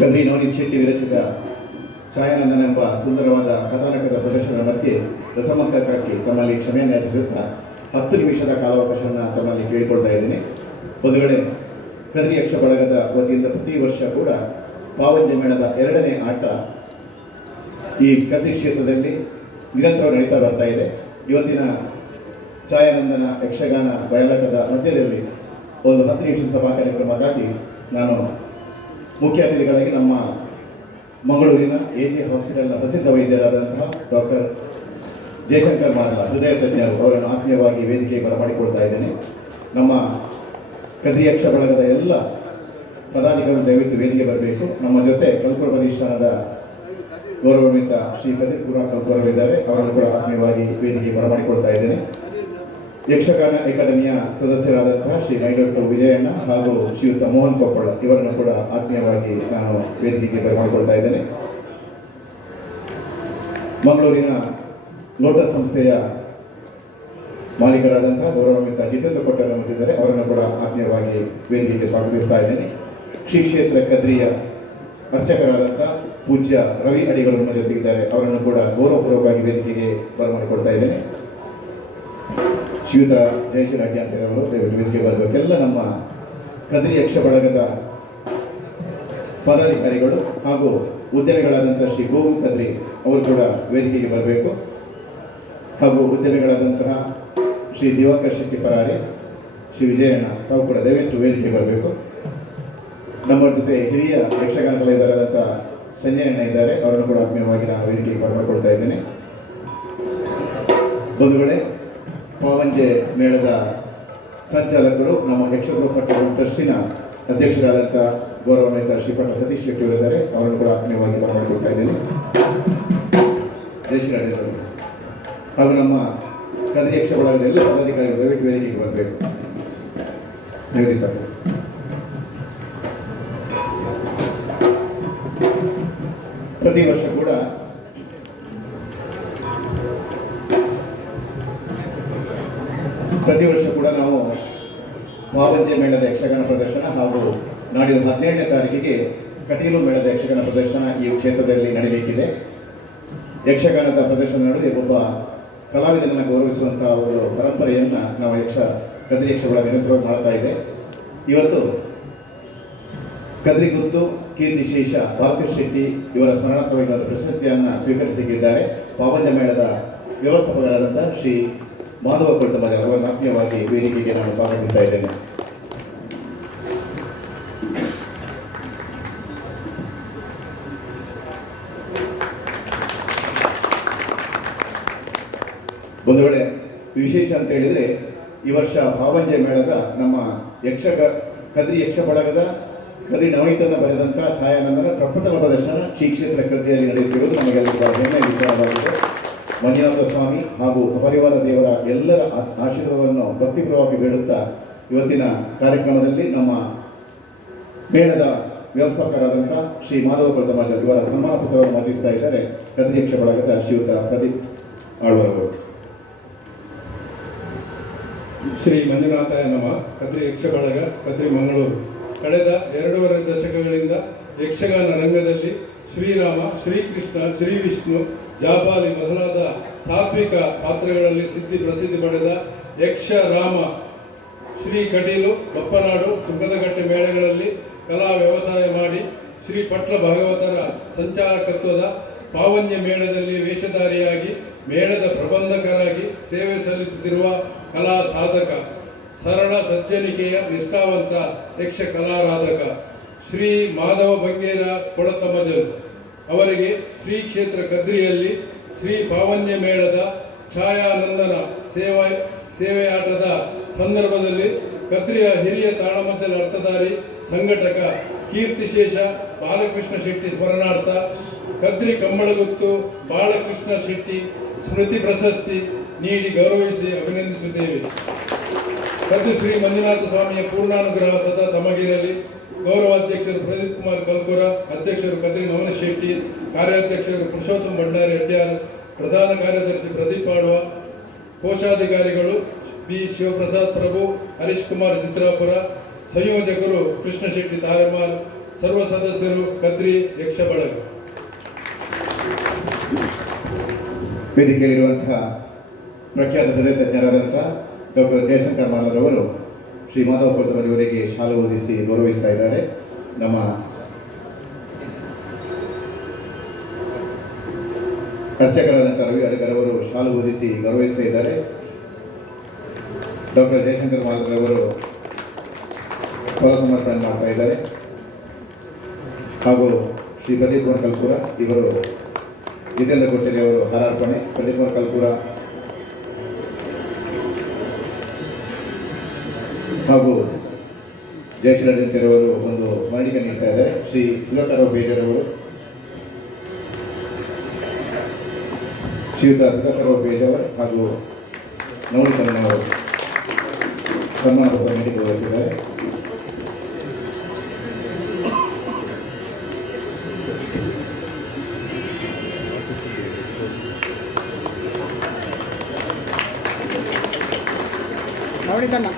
ಕವಿ ನವನೀತ್ ಶೆಟ್ಟಿ ವಿರಚಿತ ಛಾಯಾನಂದನ ಎಂಬ ಸುಂದರವಾದ ಕಥಾನಕದ ಪ್ರದರ್ಶನ ಮಧ್ಯೆ ರಸಮಂತ್ರಕ್ಕಾಗಿ ತಮ್ಮಲ್ಲಿ ಕ್ಷಮೆಯನ್ನು ಯಾಚಿಸುತ್ತಾ ಹತ್ತು ನಿಮಿಷದ ಕಾಲಾವಕಾಶವನ್ನು ತಮ್ಮಲ್ಲಿ ಕೇಳಿಕೊಳ್ತಾ ಇದ್ದೀನಿ. ಒಂದು ವೇಳೆ ಕದ್ರಿ ಯಕ್ಷ ಬಳಗದ ವತಿಯಿಂದ ಪ್ರತಿ ವರ್ಷ ಕೂಡ ಪಾವಂಜ ಮೇಳದ ಎರಡನೇ ಆಟ ಈ ಕರ್ರಿ ಕ್ಷೇತ್ರದಲ್ಲಿ ನಿರಂತರ ನಡೀತಾ ಬರ್ತಾ ಇದೆ. ಇವತ್ತಿನ ಛಾಯಾನಂದನ ಯಕ್ಷಗಾನ ಬಯಲಾಟದ ಮಧ್ಯದಲ್ಲಿ ಒಂದು ಹತ್ತು ನಿಮಿಷದ ಸಭಾ ಕಾರ್ಯಕ್ರಮಕ್ಕಾಗಿ ನಾನು ಮುಖ್ಯ ಅತಿಥಿಗಳಾಗಿ ನಮ್ಮ ಮಂಗಳೂರಿನ ಎ ಜೆ ಹಾಸ್ಪಿಟಲ್ನ ಪ್ರಸಿದ್ಧ ವೈದ್ಯರಾದಂತಹ ಡಾಕ್ಟರ್ ಜಯಶಂಕರ್ ಮಾರ್ಲ ಹೃದಯ ತಜ್ಞರು ಅವರನ್ನು ಆತ್ಮೀಯವಾಗಿ ವೇದಿಕೆಗೆ ಬರಮಾಡಿಕೊಳ್ತಾ ಇದ್ದೇನೆ. ನಮ್ಮ ಕದಿಯಕ್ಷ ಯಕ್ಷ ಬಳಗದ ಎಲ್ಲ ಪದಾಧಿಕಾರಿಗಳು ದಯವಿಟ್ಟು ವೇದಿಕೆ ಬರಬೇಕು. ನಮ್ಮ ಜೊತೆ ಕಲ್ಪುರ ಪ್ರತಿಷ್ಠಾನದ ಗೌರವಾನ್ವಿತ ಶ್ರೀ ಪುರ ಕಲ್ಪುರವಿದ್ದಾರೆ ಅವರನ್ನು ಕೂಡ ಆತ್ಮೀಯವಾಗಿ ವೇದಿಕೆ ಬರಮಾಡಿಕೊಳ್ತಾ ಇದ್ದೇನೆ. ಯಕ್ಷಗಾನ ಅಕಾಡೆಮಿಯ ಸದಸ್ಯರಾದಂತಹ ಶ್ರೀ ಡಾಕ್ಟರ್ ವಿಜಯಣ್ಣ ಹಾಗೂ ಶ್ರೀಯುತ ಮೋಹನ್ ಕೊಪ್ಪಳ, ಇವರನ್ನು ಕೂಡ ಆತ್ಮೀಯವಾಗಿ ನಾನು ವೇದಿಕೆಗೆ ಬರಮಾಡಿಕೊಳ್ತಾ ಇದ್ದೇನೆ. ಮಂಗಳೂರಿನ ಲೋಟಸ್ ಸಂಸ್ಥೆಯ ಮಾಲೀಕರಾದಂತಹ ಗೌರವಾನ್ವಿತ ಜಿತೇಂದ್ರ ಕೊಟ್ಟರು ಮುಚ್ಚಿದ್ದಾರೆ ಅವರನ್ನು ಕೂಡ ಆತ್ಮೀಯವಾಗಿ ವೇದಿಕೆಗೆ ಸ್ವಾಗತಿಸ್ತಾ ಇದ್ದೇನೆ. ಶ್ರೀ ಕ್ಷೇತ್ರ ಕದ್ರಿಯ ಅರ್ಚಕರಾದಂಥ ಪೂಜ್ಯ ರವಿ ಅಡಿಗಳು ನಮ್ಮ ಜೊತೆಗಿದ್ದಾರೆ. ಅವರನ್ನು ಕೂಡ ಗೌರವಪೂರ್ವಕವಾಗಿ ವೇದಿಕೆಗೆ ಬರಮಾಡಿಕೊಳ್ತಾ ಇದ್ದೇನೆ. ಶ್ರೀಯುತ ಜಯಶಿರಾಜ್ಯ ಅಂತ ಹೇಳೋರು ದಯವಿಟ್ಟು ವೇದಿಕೆ ಬರಬೇಕೆಲ್ಲ ನಮ್ಮ ಕದ್ರಿ ಯಕ್ಷ ಬಳಗದ ಪದಾಧಿಕಾರಿಗಳು ಹಾಗೂ ಉದ್ಯಮಿಗಳಾದಂಥ ಶ್ರೀ ಗೋವು ಕದ್ರಿ ಅವರು ಕೂಡ ವೇದಿಕೆಗೆ ಬರಬೇಕು. ಹಾಗೂ ಉದ್ಯಮಿಗಳಾದಂತಹ ಶ್ರೀ ದಿವಾಕರ್ ಶೆಟ್ಟಿ ಪರಾರಿ, ಶ್ರೀ ವಿಜಯಣ್ಣ, ತಾವು ಕೂಡ ದಯವಿಟ್ಟು ವೇದಿಕೆ ಬರಬೇಕು. ನಮ್ಮ ಜೊತೆ ಹಿರಿಯ ಯಕ್ಷಗಾನ ಕಲಾವಿದರಾದಂಥ ಸಂಜಯಣ್ಣ ಇದ್ದಾರೆ. ಅವರನ್ನು ಕೂಡ ಆತ್ಮೀಯವಾಗಿ ನಾನು ವೇದಿಕೆಗೆ ಬರಮಾಡ್ಕೊಳ್ತಾ ಇದ್ದೇನೆ. ಬಂಧುಗಳೇ ಪಾವಂಜೆ ಮೇಳದ ಸಂಚಾಲಕರು, ನಮ್ಮ ಯಕ್ಷಗೋಪಟ್ಟ ಟ್ರಸ್ಟಿನ ಅಧ್ಯಕ್ಷರಾದಂಥ ಗೌರವಾನ್ವಿತ ಶ್ರೀಪಟ್ಟ ಸತೀಶ್ ಶೆಟ್ಟಿ ಅವರಿದ್ದಾರೆ. ಅವರನ್ನು ಕೂಡ ಆತ್ಮೀಯವಾಗಿ ಮಾಡಿಕೊಳ್ತಾ ಇದ್ದೇನೆ. ಜಯಶ್ರೀ ಅಡ್ಡಿ ಅವರು. ಹಾಗೂ ನಮ್ಮ ಕದ್ರಿ ಯಕ್ಷ ಬಳಗದ ಎಲ್ಲ ಪದಾಧಿಕಾರಿಗಳು, ದಯವಿಟ್ಟು ವೇದಿಕೆಗೆ ಬರಬೇಕು. ನಿಗದಿತ ಪ್ರತಿ ವರ್ಷ ಕೂಡ ಪ್ರತಿ ವರ್ಷ ಕೂಡ ನಾವು ಭಾವಂಜೆ ಮೇಳದ ಯಕ್ಷಗಾನ ಪ್ರದರ್ಶನ ಹಾಗೂ ನಾಡಿನ ಹದಿನೇಳನೇ ತಾರೀಕಿಗೆ ಕಟೀಲು ಮೇಳದ ಯಕ್ಷಗಾನ ಪ್ರದರ್ಶನ ಈ ಕ್ಷೇತ್ರದಲ್ಲಿ ನಡೆಯಬೇಕಿದೆ ಯಕ್ಷಗಾನದ ಪ್ರದರ್ಶನ ನಡುವೆ ಒಬ್ಬ ಕಲಾವಿದನನ್ನು ಗೌರವಿಸುವಂತಹ ಒಂದು ಪರಂಪರೆಯನ್ನು ನಾವು ಯಕ್ಷ ಕದ್ರಿ ಯಕ್ಷಗಳ ನಿರಂತರವಾಗಿ ಮಾಡ್ತಾ ಇದೆ. ಇವತ್ತು ಕದ್ರಿಗುತ್ತು ಕೀರ್ತಿಶೇಷ ಬಾಲಕೃಷ್ಣ ಶೆಟ್ಟಿ ಇವರ ಸ್ಮರಣಾರ್ಥವಾಗಿ ಪ್ರಶಸ್ತಿಯನ್ನು ಸ್ವೀಕರಿಸಿದ್ದಾರೆ. ಪಾವಂಜ ಮೇಳದ ವ್ಯವಸ್ಥಾಪಕರಾದಂಥ ಶ್ರೀ ಮಾಧವ ಕೊಳ್ತಮಜ ಅವರನ್ನು ಆತ್ಮೀಯವಾಗಿ ವೇದಿಕೆಗೆ ನಾನು ಸ್ವಾಗತಿಸ್ತಾ ಇದ್ದೇನೆ. ಒಂದು ವೇಳೆ ವಿಶೇಷ ಅಂತ ಹೇಳಿದ್ರೆ ಈ ವರ್ಷ ಭಾವಂಜೆ ಮೇಳದ ನಮ್ಮ ಯಕ್ಷ ಕದ್ರಿ ಯಕ್ಷ ಬಳಗದ, ಕದ್ರಿ ನವನೀತನ ಬರೆದಂಥ ಛಾಯಾನಂದನ ಪ್ರಪ್ರಥಮ ಪ್ರದರ್ಶನ ಶ್ರೀ ಕ್ಷೇತ್ರ ಕದ್ರಿಯಲ್ಲಿ ನಡೆಯುತ್ತಿರುವುದು ನಮಗೆಲ್ಲರಿಗೂ ಹೆಮ್ಮೆ ವಿಚಾರವಾಗಿದೆ. ಮಂಜುನಾಥ ಸ್ವಾಮಿ ಹಾಗೂ ಸಪರಿವಾರ ದೇವರ ಎಲ್ಲರ ಆಶೀರ್ವಾದವನ್ನು ಭಕ್ತಿಪರವಾಗಿ ಬೇಡುತ್ತಾ ಇವತ್ತಿನ ಕಾರ್ಯಕ್ರಮದಲ್ಲಿ ನಮ್ಮ ಮೇಳದ ವ್ಯವಸ್ಥಾಪಕರಾದಂಥ ಶ್ರೀ ಮಾಧವ ಪ್ರಥಮಾಜ ಇವರ ಸನ್ಮಾನ ಪತ್ರವನ್ನು ವಾಚಿಸ್ತಾ ಇದ್ದಾರೆ. ಅಧ್ಯಕ್ಷ ಯಕ್ಷ ಬಳಗದ ಶ್ರೀಯುತ ಪ್ರದೀಪ್ ಆಳ್ವರವರು ಶ್ರೀ ಮಂಜುನಾಥ ನಮ್ಮ ಕದ್ರಿ ಯಕ್ಷ ಬಳಗ ಕದ್ರಿ ಮಂಗಳೂರು. ಕಳೆದ ಎರಡೂವರೆ ದಶಕಗಳಿಂದ ಯಕ್ಷಗಾನ ರಂಗದಲ್ಲಿ ಶ್ರೀರಾಮ, ಶ್ರೀಕೃಷ್ಣ, ಶ್ರೀ ವಿಷ್ಣು ಜಾಬಾಲಿ ಮೊದಲಾದ ಸಾತ್ವಿಕ ಪಾತ್ರಗಳಲ್ಲಿ ಸಿದ್ಧಿ ಪ್ರಸಿದ್ಧಿ ಪಡೆದ ಯಕ್ಷ ರಾಮ ಶ್ರೀ ಕಟೀಲು ಬಪ್ಪನಾಡು ಸುಗದಗಟ್ಟೆ ಮೇಳಗಳಲ್ಲಿ ಕಲಾ ವ್ಯವಸಾಯ ಮಾಡಿ ಶ್ರೀ ಪಟ್ಲ ಭಾಗವತರ ಸಂಚಾರಕತ್ವದ ಪಾವನ್ಯ ಮೇಳದಲ್ಲಿ ವೇಷಧಾರಿಯಾಗಿ ಮೇಳದ ಪ್ರಬಂಧಕರಾಗಿ ಸೇವೆ ಸಲ್ಲಿಸುತ್ತಿರುವ ಕಲಾ ಸಾಧಕ, ಸರಳ ಸಜ್ಜನಿಕೆಯ ನಿಷ್ಠಾವಂತ ಯಕ್ಷ ಕಲಾರಾಧಕ ಶ್ರೀ ಮಾಧವ ಬಂಗೇರ ಕೊಳತಮಜಲ್ ಅವರಿಗೆ ಶ್ರೀ ಕ್ಷೇತ್ರ ಕದ್ರಿಯಲ್ಲಿ ಶ್ರೀ ಪಾವನ್ಯ ಮೇಳದ ಛಾಯಾನಂದನ ಸೇವಾ ಸೇವೆಯಾಟದ ಸಂದರ್ಭದಲ್ಲಿ ಕದ್ರಿಯ ಹಿರಿಯ ತಾಳಮದ್ದಲ ಅರ್ಥಧಾರಿ ಸಂಘಟಕ ಕೀರ್ತಿಶೇಷ ಬಾಲಕೃಷ್ಣ ಶೆಟ್ಟಿ ಸ್ಮರಣಾರ್ಥ, ಕದ್ರಿ ಕಂಬಳಗುತ್ತು ಬಾಲಕೃಷ್ಣ ಶೆಟ್ಟಿ ಸ್ಮೃತಿ ಪ್ರಶಸ್ತಿ ನೀಡಿ ಗೌರವಿಸಿ ಅಭಿನಂದಿಸುತ್ತೇವೆ. ಕದ್ರಿ ಶ್ರೀ ಮಂಜುನಾಥ ಸ್ವಾಮಿಯ ಪೂರ್ಣಾನುಗ್ರಹ ಸದಾ ತಮಗಿರಲಿ. ಗೌರವ ಅಧ್ಯಕ್ಷರು ಪ್ರದೀಪ್ ಕುಮಾರ್ ಕಲ್ಕುರ ಅಧ್ಯಕ್ಷರು ಕದ್ರಿ ನವನ ಶೆಟ್ಟಿ, ಕಾರ್ಯಾಧ್ಯಕ್ಷರು ಪುರುಷೋತ್ತಮ ಭಂಡಾರಿ ಅಡ್ಡ್ಯಾರ್ ಪ್ರಧಾನ ಕಾರ್ಯದರ್ಶಿ ಪ್ರದೀಪ್ ಆಡುವ ಕೋಶಾಧಿಕಾರಿಗಳು ಬಿ ಶಿವಪ್ರಸಾದ್ ಪ್ರಭು, ಹರೀಶ್ ಕುಮಾರ್ ಚಿತ್ರಾಪುರ, ಸಂಯೋಜಕರು ಕೃಷ್ಣ ಶೆಟ್ಟಿ ಸರ್ವ ಸದಸ್ಯರು ಕದ್ರಿ ಯಕ್ಷ ಬಳಗ ವೇದಿಕೆಯಲ್ಲಿರುವಂತಹ ಪ್ರಖ್ಯಾತ ತಜ್ಞರಾದಂಥ ಡಾಕ್ಟರ್ ಜಯಶಂಕರ್ ಮಾಲರವರು ಶ್ರೀ ಮಾಧವ ಕೊರ್ತಮನಿಯವರಿಗೆ ಶಾಲೆ ಓದಿಸಿ ಗೌರವಿಸ್ತಾ ಇದ್ದಾರೆ. ನಮ್ಮ ಅರ್ಚಕರಾದಂಥ ರವಿ ಅಡಿಗರ್ ಅವರು ಶಾಲು ಓದಿಸಿ ಗೌರವಿಸ್ತಾ ಇದ್ದಾರೆ. ಡಾಕ್ಟರ್ ಜಯಶಂಕರ್ ಮಾಲರವರು ಫಲ ಸಮರ್ಪಣೆ ಮಾಡ್ತಾ ಇದ್ದಾರೆ. ಹಾಗೂ ಶ್ರೀ ಪ್ರದೀಪ್ ಕಲ್ಪುರ ಇವರು ಜಿತೇಂದ್ರ ಕೊಟ್ಟೇರಿ ಅವರು ಹಾರಾರ್ಪಣೆ. ಪ್ರದೀಪ್ ಕಲ್ಪುರ ಹಾಗೂ ಜಯಶ್ರೀರವರು ಒಂದು ಸ್ಮರಣಿಕೆ ನೀಡ್ತಾ ಇದ್ದಾರೆ. ಶ್ರೀ ಸುಧಾಕರ ಬೇಜರವರು ಅವರು ಶ್ರೀಯುತ ಸುಧಾಕರ ಬೇಜವರು ಹಾಗೂ ನವನಿತನವರು ಸನ್ಮಾನ ಪತ್ರ ಗೌರವಿಸಿದ್ದಾರೆ ನೋಡಿದ್ದಣ್ಣ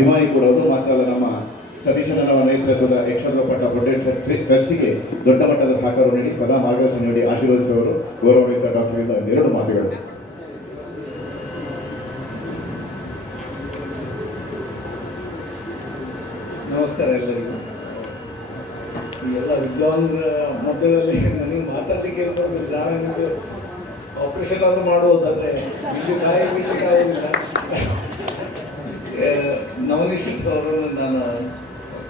ಅಭಿಮಾನಿ ಕೂಡ ಮಾತ್ರ ನಮ್ಮ ಸತೀಶನವರ ನೇತೃತ್ವದ ಯಕ್ಷಪಟ್ಟ ಪಟ್ಟ ಪ್ರೊಟೆಕ್ಟ್ ಟ್ರಸ್ಟಿಗೆ ದೊಡ್ಡ ಮಟ್ಟದ ಸಹಕಾರ ನೀಡಿ ಸದಾ ಮಾರ್ಗದರ್ಶನ ನೀಡಿ ಆಶೀರ್ವದಿಸುವವರು ಗೌರವಯುತ ಡಾಕ್ಟರ್ ಎರಡು ಮಾತುಗಳು. ನಮಸ್ಕಾರ ಎಲ್ಲರಿಗೂ. ಎಲ್ಲ ವಿದ್ವಾಂಸರ ಮಧ್ಯದಲ್ಲಿ ನನಗೆ ಮಾತಾಡಲಿಕ್ಕೆ ನಾವೇನಿದ್ದು ಆಪರೇಷನ್ ಆದರೂ ಮಾಡುವುದಾದ್ರೆ ಇಲ್ಲಿ ಕಾಯಿ ಆ, ನವನಿಶಿತ್ ಅವರನ್ನು ನಾನು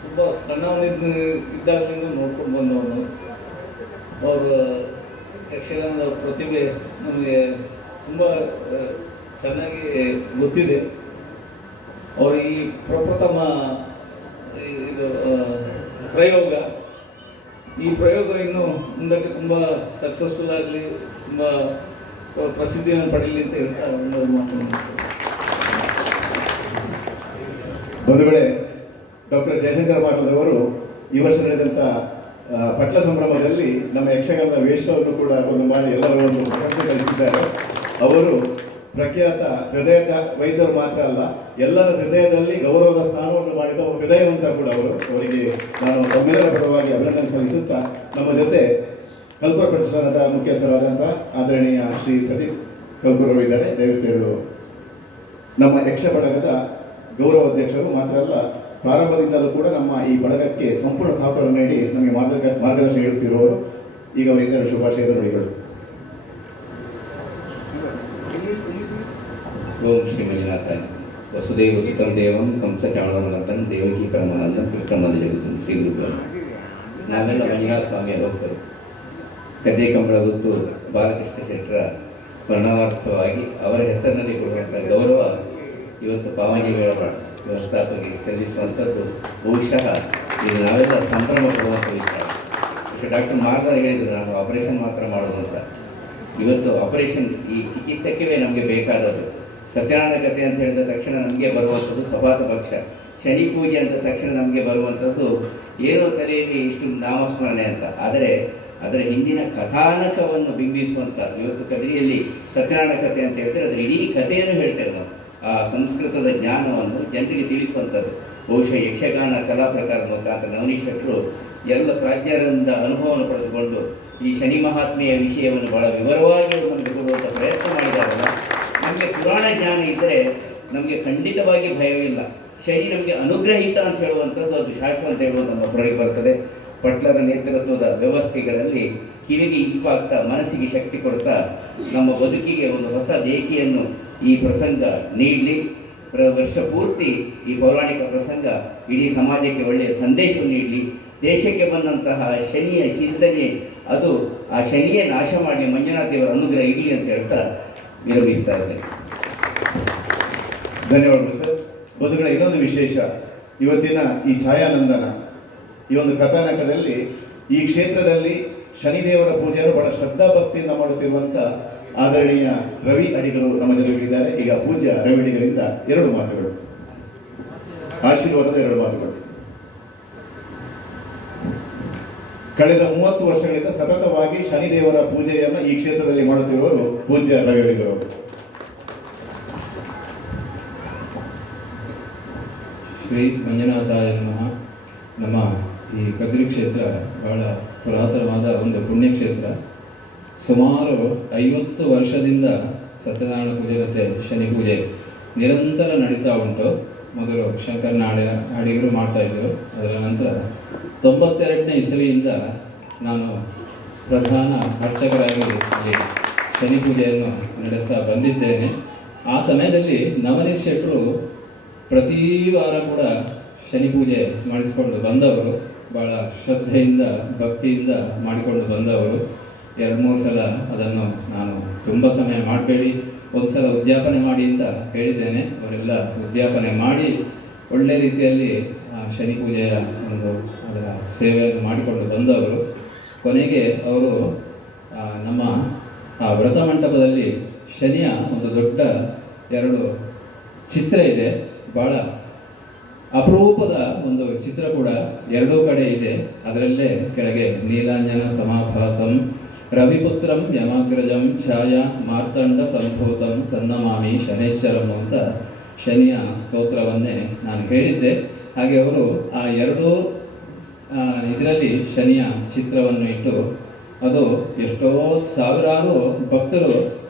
ತುಂಬ ಸಣ್ಣವನಿದ್ದ ಇದ್ದಾಗಲಿಂದ ನೋಡ್ಕೊಂಡು ಬಂದವನು. ಅವರ ಯಕ್ಷಗಾನದ ಪ್ರತಿಭೆ ನಮಗೆ ತುಂಬ ಚೆನ್ನಾಗಿ ಗೊತ್ತಿದೆ. ಅವರು ಈ ಪ್ರಪ್ರಥಮ ಇದು ಪ್ರಯೋಗ ಈ ಪ್ರಯೋಗ ಇನ್ನು ಮುಂದಕ್ಕೆ ತುಂಬ ಸಕ್ಸಸ್ಫುಲ್ ಆಗಲಿ ತುಂಬ ಪ್ರಸಿದ್ಧಿಯನ್ನು ಪಡೀಲಿ ಅಂತ ಹೇಳ್ತಾ ಒಂದು ಮಾತನ್ನು ಮುಗಿಸ್ತೇನೆ. ವೇಳೆ ಡಾಕ್ಟರ್ ಜಯಶಂಕರ ಪಾಟೀಲ್ರವರು ಈ ವರ್ಷ ನಡೆದಂಥ ಪಟ್ಲ ಸಂಭ್ರಮದಲ್ಲಿ ನಮ್ಮ ಯಕ್ಷಗಾನದ ವೇಷವನ್ನು ಕೂಡ ಒಂದು ಮಾಡಿ ಎಲ್ಲರೂ ಒಂದು ಪ್ರಶಂಸೆ ಕಲಿಸಿದ್ದಾರೆ ಅವರು ಪ್ರಖ್ಯಾತ ಹೃದಯ ವೈದ್ಯರು ಮಾತ್ರ ಅಲ್ಲ, ಎಲ್ಲರ ಹೃದಯದಲ್ಲಿ ಗೌರವದ ಸ್ಥಾನವನ್ನು ಮಾಡಿದ ಹೃದಯವಂತ ಕೂಡ ಅವರು ಅವರಿಗೆ ನಾನು ತಮ್ಮೆಲ್ಲರ ಪರವಾಗಿ ಅಭಿನಂದನೆ ಸಲ್ಲಿಸುತ್ತಾ, ನಮ್ಮ ಜೊತೆ ಕಲ್ಪುರ ಪ್ರತಿಷ್ಠಾನದ ಮುಖ್ಯಸ್ಥರಾದಂಥ ಆದರಣೀಯ ಶ್ರೀ ಪ್ರದೀಪ್ ಕಲ್ಪುರವರು ಇದ್ದಾರೆ ದಯವಿಟ್ಟು ನಮ್ಮ ಯಕ್ಷ ಬಳಗದ ಗೌರವ ಅಧ್ಯಕ್ಷರು ಮಾತ್ರ ಅಲ್ಲ, ಪ್ರಾರಂಭದಿಂದಲೂ ಕೂಡ ನಮ್ಮ ಈ ಬಳಗಕ್ಕೆ ಸಂಪೂರ್ಣ ಸಹಕಾರ ನೀಡಿ ನಮಗೆ ಮಾರ್ಗ ಮಾರ್ಗದರ್ಶನ ಹೇಳುತ್ತಿರುವವರು ಈಗ ಅವರಿದ್ದಾರೆ ಶುಭಾಶಯಗಳು ಓಂ ಶ್ರೀ ಮಂಜುನಾಥನ್ ವಸುದೇವ ಸುತಂ ದೇವಂ ಕಂಸ ಚಾಮಳನಂತನ್ ದೇವಕಿ ಪರಮಾನಂದನ್ ಜಗತ್ತಂ ಶ್ರೀ ಗುರುಗಳು ನಾವೆಲ್ಲ ಮಂಜುನಾಥ ಸ್ವಾಮಿಯ ಭಕ್ತರು ಕಂಬಳ ಗೊತ್ತು ಬಾಲಕೃಷ್ಣ ಶೆಟ್ಟರ ಪರಿಣಾಮಾರ್ಥವಾಗಿ ಅವರ ಹೆಸರಿನಲ್ಲಿ ಕೊಡುವಂಥ ಗೌರವ ಇವತ್ತು ಭಾವನೆಗಳ ಮೇಳದ ವ್ಯವಸ್ಥಾಪಕರಿಗೆ ಸಲ್ಲಿಸುವಂಥದ್ದು ಬಹುಶಃ ಇದು ನಾವೆಲ್ಲ ಸಂಭ್ರಮ ಕೊಡುವಂಥ ವಿಚಾರ. ಡಾಕ್ಟರ್ ಮಾರ್ಗರ್ ಹೇಳಿದ್ರು ನಾವು ಆಪರೇಷನ್ ಮಾತ್ರ ಮಾಡೋದು ಅಂತ. ಇವತ್ತು ಆಪರೇಷನ್ ಈ ಚಿಕಿತ್ಸೆಗೆ ನಮಗೆ ಬೇಕಾದದ್ದು. ಸತ್ಯನಾರಾಯಣ ಕಥೆ ಅಂತ ಹೇಳಿದ ತಕ್ಷಣ ನಮಗೆ ಬರುವಂಥದ್ದು ಸಭಾತ ಪಕ್ಷ. ಶನಿ ಪೂಜೆ ಅಂತ ತಕ್ಷಣ ನಮಗೆ ಬರುವಂಥದ್ದು ಏನೋ ತಲೆಯಲ್ಲಿ ಇಷ್ಟು ನಾಮಸ್ಮರಣೆ ಅಂತ. ಆದರೆ ಅದರ ಹಿಂದಿನ ಕಥಾನಕವನ್ನು ಬಿಂಬಿಸುವಂಥ, ಇವತ್ತು ಕಥೆಯಲ್ಲಿ ಸತ್ಯನಾರಾಯಣ ಕಥೆ ಅಂತ ಹೇಳ್ತಾರೆ ಅದರ ಇಡೀ ಕಥೆಯನ್ನು ಹೇಳ್ತೇವೆ ನಾವು. ಆ ಸಂಸ್ಕೃತದ ಜ್ಞಾನವನ್ನು ಜನರಿಗೆ ತಿಳಿಸುವಂಥದ್ದು. ಬಹುಶಃ ಯಕ್ಷಗಾನ ಕಲಾ ಪ್ರಕಾರದ ಮುಖಾಂತರ ನವನೀಶರು ಎಲ್ಲ ಪ್ರಾಜ್ಯರಿಂದ ಅನುಭವವನ್ನು ಪಡೆದುಕೊಂಡು ಈ ಶನಿ ಮಹಾತ್ಮೆಯ ವಿಷಯವನ್ನು ಬಹಳ ವಿವರವಾಗಿ ನಮಗೆ ಕೊಡುವಂಥ ಪ್ರಯತ್ನ ಮಾಡಿದಾರಲ್ಲ ನಮಗೆ ಪುರಾಣ ಜ್ಞಾನ ಇದ್ದರೆ ನಮಗೆ ಖಂಡಿತವಾಗಿ ಭಯವಿಲ್ಲ ಶನಿ ನಮಗೆ ಅನುಗ್ರಹಿತ ಅಂತ ಹೇಳುವಂಥದ್ದು ಅದು ಶಾಶ್ವತ ಅಂತ ಹೇಳುವುದು ನಮ್ಮ ಹೊರಗೆ ಬರ್ತದೆ. ಪಟ್ಲರ ನೇತೃತ್ವದ ವ್ಯವಸ್ಥೆಗಳಲ್ಲಿ ಕಿವಿಗೆ ಇಂಪಾಗ್ತಾ ಮನಸ್ಸಿಗೆ ಶಕ್ತಿ ಕೊಡ್ತಾ ನಮ್ಮ ಬದುಕಿಗೆ ಒಂದು ಹೊಸ ದೇಕಿಯನ್ನು ಈ ಪ್ರಸಂಗ ನೀಡಲಿ. ಪ್ರ ವರ್ಷ ಪೂರ್ತಿ ಈ ಪೌರಾಣಿಕ ಪ್ರಸಂಗ ಇಡೀ ಸಮಾಜಕ್ಕೆ ಒಳ್ಳೆಯ ಸಂದೇಶವನ್ನು ನೀಡಲಿ. ದೇಶಕ್ಕೆ ಬಂದಂತಹ ಶನಿಯ ಚಿಂತನೆ, ಅದು ಆ ಶನಿಯೇ ನಾಶ ಮಾಡಲಿ ಮಂಜುನಾಥ ದೇವರ ಅನುಗ್ರಹ ಇರಲಿ ಅಂತ ಹೇಳ್ತಾ ವಿರಮಿಸ್ತಾ ಇದ್ದೇನೆ. ಧನ್ಯವಾದಗಳು ಸರ್. ಬದುಗಳ ಇನ್ನೊಂದು ವಿಶೇಷ. ಇವತ್ತಿನ ಈ ಛಾಯಾನಂದನ, ಈ ಒಂದು ಕಥಾನಕದಲ್ಲಿ ಈ ಕ್ಷೇತ್ರದಲ್ಲಿ ಶನಿದೇವರ ಪೂಜೆಯನ್ನು ಬಹಳ ಶ್ರದ್ಧಾಭಕ್ತಿಯಿಂದ ಮಾಡುತ್ತಿರುವಂಥ ಆದರಣೀಯ ರವಿ ಅಡಿಗರು ನಮ್ಮ ಜೊತೆಗಿದ್ದಾರೆ ಈಗ ಪೂಜ್ಯ ರವಿ ಅಡಿಗರಿಂದ ಎರಡು ಮಾತುಗಳು. ಆಶೀರ್ವಾದದ ಎರಡು ಮಾತುಗಳು. ಕಳೆದ ಮೂವತ್ತು ವರ್ಷಗಳಿಂದ ಸತತವಾಗಿ ಶನಿದೇವರ ಪೂಜೆಯನ್ನು ಈ ಕ್ಷೇತ್ರದಲ್ಲಿ ಮಾಡುತ್ತಿರುವವರು ಪೂಜ್ಯ ರವಿ ಅಡಿಗರು. ಶ್ರೀ ಮಂಜುನಾಥಾಯ ನಮಃ. ನಮ್ಮ ಈ ಕದ್ರಿ ಕ್ಷೇತ್ರ ಬಹಳ ಪುರಾತನವಾದ ಒಂದು ಪುಣ್ಯಕ್ಷೇತ್ರ. ಸುಮಾರು ಐವತ್ತು ವರ್ಷದಿಂದ ಸತ್ಯನಾರಾಯಣ ಪೂಜೆ ಮತ್ತು ಶನಿ ಪೂಜೆ ನಿರಂತರ ನಡೀತಾ ಉಂಟು. ಮೊದಲು ಶಂಕರನ ಅಡಿಗರು ಮಾಡ್ತಾ ಮಾಡ್ತಾಯಿದ್ರು ಅದರ ನಂತರ ತೊಂಬತ್ತೆರಡನೇ ಇಸವಿಯಿಂದ ನಾನು ಪ್ರಧಾನ ಅರ್ಚಕರಾಗಿ ಶನಿ ಪೂಜೆಯನ್ನು ನಡೆಸ್ತಾ ಬಂದಿದ್ದೇನೆ. ಆ ಸಮಯದಲ್ಲಿ ನವನೀಶ್ ಶೆಟ್ಟರು ಪ್ರತಿ ವಾರ ಕೂಡ ಶನಿ ಪೂಜೆ ಮಾಡಿಸಿಕೊಂಡು ಬಂದವರು. ಭಾಳ ಶ್ರದ್ಧೆಯಿಂದ, ಭಕ್ತಿಯಿಂದ ಮಾಡಿಕೊಂಡು ಬಂದವರು. ಎರಡು, ಮೂರು ಸಲ ಅದನ್ನು ನಾನು ತುಂಬ ಸಮಯ ಮಾಡಬೇಡಿ. ಒಂದು ಸಲ ಉದ್ಯಾಪನೆ ಮಾಡಿ ಅಂತ ಹೇಳಿದ್ದೇನೆ. ಅವರೆಲ್ಲ ಉದ್ಯಾಪನೆ ಮಾಡಿ ಒಳ್ಳೆ ರೀತಿಯಲ್ಲಿ ಶನಿ ಪೂಜೆಯ ಒಂದು ಅದರ ಸೇವೆಯನ್ನು ಮಾಡಿಕೊಂಡು ಬಂದವರು. ಕೊನೆಗೆ ಅವರು ನಮ್ಮ ವ್ರತ ಮಂಟಪದಲ್ಲಿ ಶನಿಯ ಒಂದು ದೊಡ್ಡ ಎರಡು ಚಿತ್ರ ಇದೆ. ಭಾಳ ಅಪರೂಪದ ಒಂದು ಚಿತ್ರ ಕೂಡ ಎರಡೂ ಕಡೆ ಇದೆ. ಅದರಲ್ಲೇ ಕೆಳಗೆ ನೀಲಾಂಜನ, ಸಮಾಭಾಸಂ ರವಿಪುತ್ರಂ ಯಮಾಗ್ರಜಂ ಛಾಯಾ ಮಾರ್ತಂಡ ಸಂಭೂತಂ ಸನ್ನಮಾಮಿ ಶನೇಶ್ವರಂ ಅಂತ ಶನಿಯ ಸ್ತೋತ್ರವನ್ನೇ ನಾನು ಹೇಳಿದ್ದೆ. ಹಾಗೆ ಅವರು ಆ ಎರಡೂ ಇದರಲ್ಲಿ ಶನಿಯ ಚಿತ್ರವನ್ನು ಇಟ್ಟು ಅದು ಎಷ್ಟೋ ಸಾವಿರಾರು ಭಕ್ತರು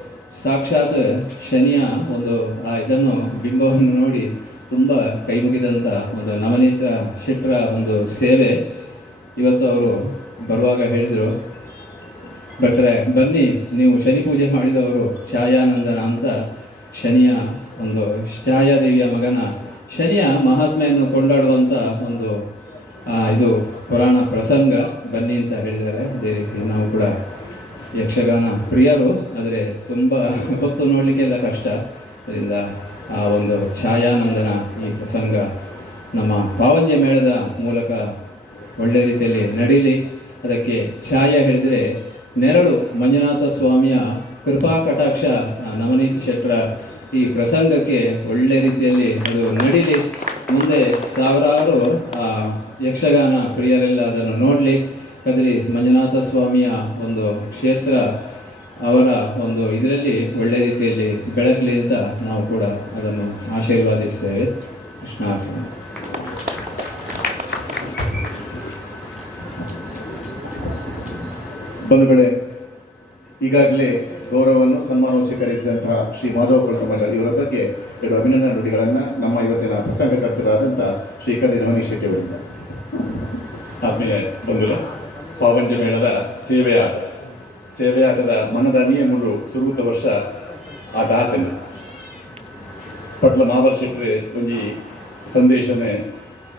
ಸಾಕ್ಷಾತ್ ಶನಿಯ ಒಂದು, ಆ, ಇದನ್ನು ಬಿಂಬವನ್ನು ನೋಡಿ ತುಂಬ ಕೈ ಮುಗಿದಂಥ ಒಂದು ನವನೀತ ಶಿಟ್ರ ಒಂದು ಸೇವೆ ಇವತ್ತು ಅವರು ಬರುವಾಗ ಹೇಳಿದರು. ಭಟ್ರೆ, ಬನ್ನಿ, ನೀವು ಶನಿ ಪೂಜೆ ಮಾಡಿದವರು ಛಾಯಾನಂದನ ಅಂತ ಶನಿಯ ಒಂದು, ಛಾಯಾದೇವಿಯ ಮಗನ ಶನಿಯ ಮಹಾತ್ಮೆಯನ್ನು ಕೊಂಡಾಡುವಂಥ ಒಂದು ಇದು ಪುರಾಣ ಪ್ರಸಂಗ. ಬನ್ನಿ ಅಂತ ಹೇಳಿದ್ದಾರೆ. ಅದೇ ರೀತಿ ನಾವು ಕೂಡ ಯಕ್ಷಗಾನ ಪ್ರಿಯರು, ಆದರೆ ತುಂಬ ಹೊತ್ತು ನೋಡಲಿಕ್ಕೆಲ್ಲ ಕಷ್ಟ. ಅದರಿಂದ ಆ ಒಂದು ಛಾಯಾನಂದನ ಈ ಪ್ರಸಂಗ ನಮ್ಮ ಪಾವನ್ಯ ಮೇಳದ ಮೂಲಕ ಒಳ್ಳೆ ರೀತಿಯಲ್ಲಿ ನಡೀಲಿ. ಅದಕ್ಕೆ ಛಾಯಾ ಹೇಳಿದರೆ ನೆರಳು ಮಂಜುನಾಥ ಸ್ವಾಮಿಯ ಕೃಪಾ ಕಟಾಕ್ಷ ನವನೀತ್ ಶೆಟ್ಟರ ಈ ಪ್ರಸಂಗಕ್ಕೆ ಒಳ್ಳೆ ರೀತಿಯಲ್ಲಿ ಅದು ನಡೀಲಿ. ಮುಂದೆ ಸಾವಿರಾರು ಯಕ್ಷಗಾನ ಪ್ರಿಯರೆಲ್ಲ ಅದನ್ನು ನೋಡಲಿ. ಕದರಿ ಮಂಜುನಾಥ ಸ್ವಾಮಿಯ ಒಂದು ಕ್ಷೇತ್ರ, ಅವರ ಒಂದು ಇದರಲ್ಲಿ ಒಳ್ಳೆ ರೀತಿಯಲ್ಲಿ ಬೆಳಗಲಿ ಅಂತ ನಾವು ಕೂಡ ಅದನ್ನು ಆಶೀರ್ವಾದಿಸ್ತೇವೆ. ಕೃಷ್ಣಾರ್ಪಣೆ. ಬಂಧುಗಳೇ, ಈಗಾಗಲೇ ಗೌರವವನ್ನು ಸನ್ಮಾನ ಸ್ವೀಕರಿಸಿದಂತಹ ಶ್ರೀ ಮಾಧವ ಕುಲಕಮಲ ಇವರ ಬಗ್ಗೆ ಎರಡು ಅಭಿನಂದನಾ ನುಡಿಗಳನ್ನು ನಮ್ಮ ಇವತ್ತಿನ ಪ್ರಸಂಗಕರ್ತರಾದಂಥ ಶ್ರೀ ಕಲಿ ನವನಿ ಶೆಟ್ಟಿ ಅವರಿಂದ. ಆತ್ಮೀಯ ಬಂಧುಗಳ, ಪಾವಂಜ ಮೇಳದ ಸೇವೆಯ ಸೇವೆಯಾಟದ ಮನದ ನಿಯಮಗಳು ಸುರುತ ವರ್ಷ ಆಟ ಆತನು ಪಟ್ಲ ಮಾವರ್ ಶೆಟ್ಟರೆ ಒಂಜಿ ಸಂದೇಶನೆ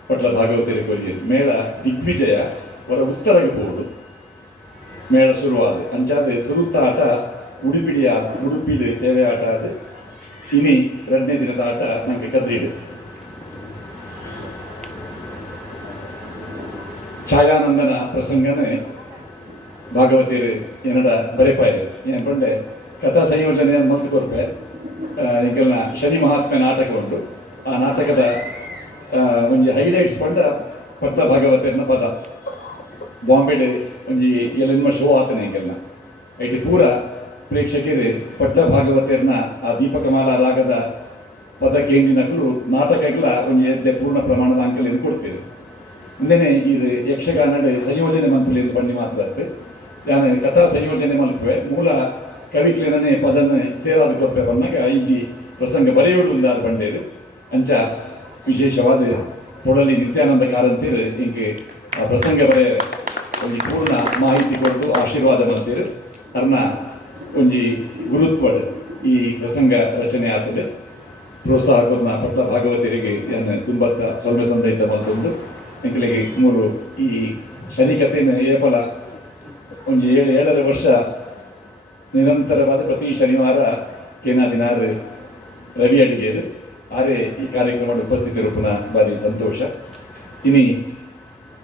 ಪಟ್ಲ ಭಾಗವತರಿಗೆ ಮೇಳ ದಿಗ್ವಿಜಯ ಅವರ ಉಸ್ತರಗೆ ಪೋಡು ಮೇಳ ಶುರುವಾದ. ಅಂಚಾದೆ ಸುರುತ್ತ ಆಟ ಉಡುಪಿಡಿಯ ಉಡುಪಿಡಿ ಸೇವೆ ಆಟ ಆದ. ಇನಿ ಎರಡನೇ ದಿನದ ಆಟ ನಮಗೆ ಕದ್ರಿಡು ಛಾಯಾನಂದನ ಪ್ರಸಂಗನೇ ಭಾಗವತಿಯರು ಏನಡ ಬರೆಪಾಯಿದೆ ಏನು ಪಂಡೆ ಕಥಾ ಸಂಯೋಜನೆ ಮೊದಲು ಕೊರಪೆ ಈಗೆಲ್ಲ ಶನಿ ಮಹಾತ್ಮೆ ನಾಟಕ ಉಂಟು. ಆ ನಾಟಕದ ಒಂದು ಹೈಲೈಟ್ಸ್ ಪಂಡ ಪಟ್ಟ ಭಾಗವತಿಯರ್ನ ಪದ. ಬಾಂಬೆಡ್ ಒಂಜಿ ಎಲ್ಲಿನ ಶೋ ಆತನ ಈಗೆಲ್ಲ. ಐಟಿ ಪೂರ ಪ್ರೇಕ್ಷಕರು ಪಟ್ಟ ಭಾಗವತರನ್ನ ಆ ದೀಪಕಮಾಲ ರಾಗದ ಪದ ಕೇಂದ್ರಿನಗಳು ನಾಟಕಗಳ ಒಂದು ಎದ್ದೆ ಪೂರ್ಣ ಪ್ರಮಾಣದ ಅಂಕಲಿಂದ ಕೊಡ್ತೀವಿ. ಮುಂದೆನೆ ಇದು ಯಕ್ಷಗಾನದ ಸಂಯೋಜನೆ ಮಂತ್ರಿ ಬಂಡಿ ಮಾತಾಡ್ತೆ ಯಾನೆ ಕಥಾ ಸಂಯೋಜನೆ ಮಲ್ಪೆ ಮೂಲ ಕವಿಕ್ಲಿನೇ ಪದನ್ನ ಸೇರಾದ ಕೊಪ್ಪೆ ಬಂದಾಗ ಇಂಜಿ ಪ್ರಸಂಗ ಬರೆಯೋಡು ಇಲ್ಲ ಬಂಡೇರು ಅಂಚ ವಿಶೇಷವಾದ ಕೊಡಲಿ ನಿತ್ಯಾನಂದ ಕಾರಂತೀರು ಹಿಂಗೆ ಆ ಪ್ರಸಂಗ ಬರೆಯ ಒಂಜಿ ಪೂರ್ಣ ಮಾಹಿತಿ ಕೊಟ್ಟು ಆಶೀರ್ವಾದ ಮಾಡ್ತೀರು ಅರ್ನ ಒಂಜಿ ಗುರುತ್ವ ಈ ಪ್ರಸಂಗ ರಚನೆ ಆಗ್ತದೆ. ಪ್ರೋತ್ಸಾಹ ಕೊರ್ನ ಪಟ್ಟ ಭಾಗವತರಿಗೆ ತುಂಬ ಸೌಮ್ಯ ಸಂದೈತ ಬಂದುಂಡು ಎಂಕಲಿಗೆ ಮೂರು ಈ ಶನಿ ಕಥೆಯನ್ನು ಏಪಲ ಒಂದು ಏಳು, ಏಳರ ವರ್ಷ ನಿರಂತರವಾದ ಪ್ರತಿ ಶನಿವಾರ ಕೇನಾ ದಿನ ರವಿ ಅಡಿಗೆಯರು ಆದರೆ ಈ ಕಾರ್ಯಕ್ರಮದ ಉಪಸ್ಥಿತಿ ರೂಪನ ಬಾರಿ ಸಂತೋಷ. ಇನಿ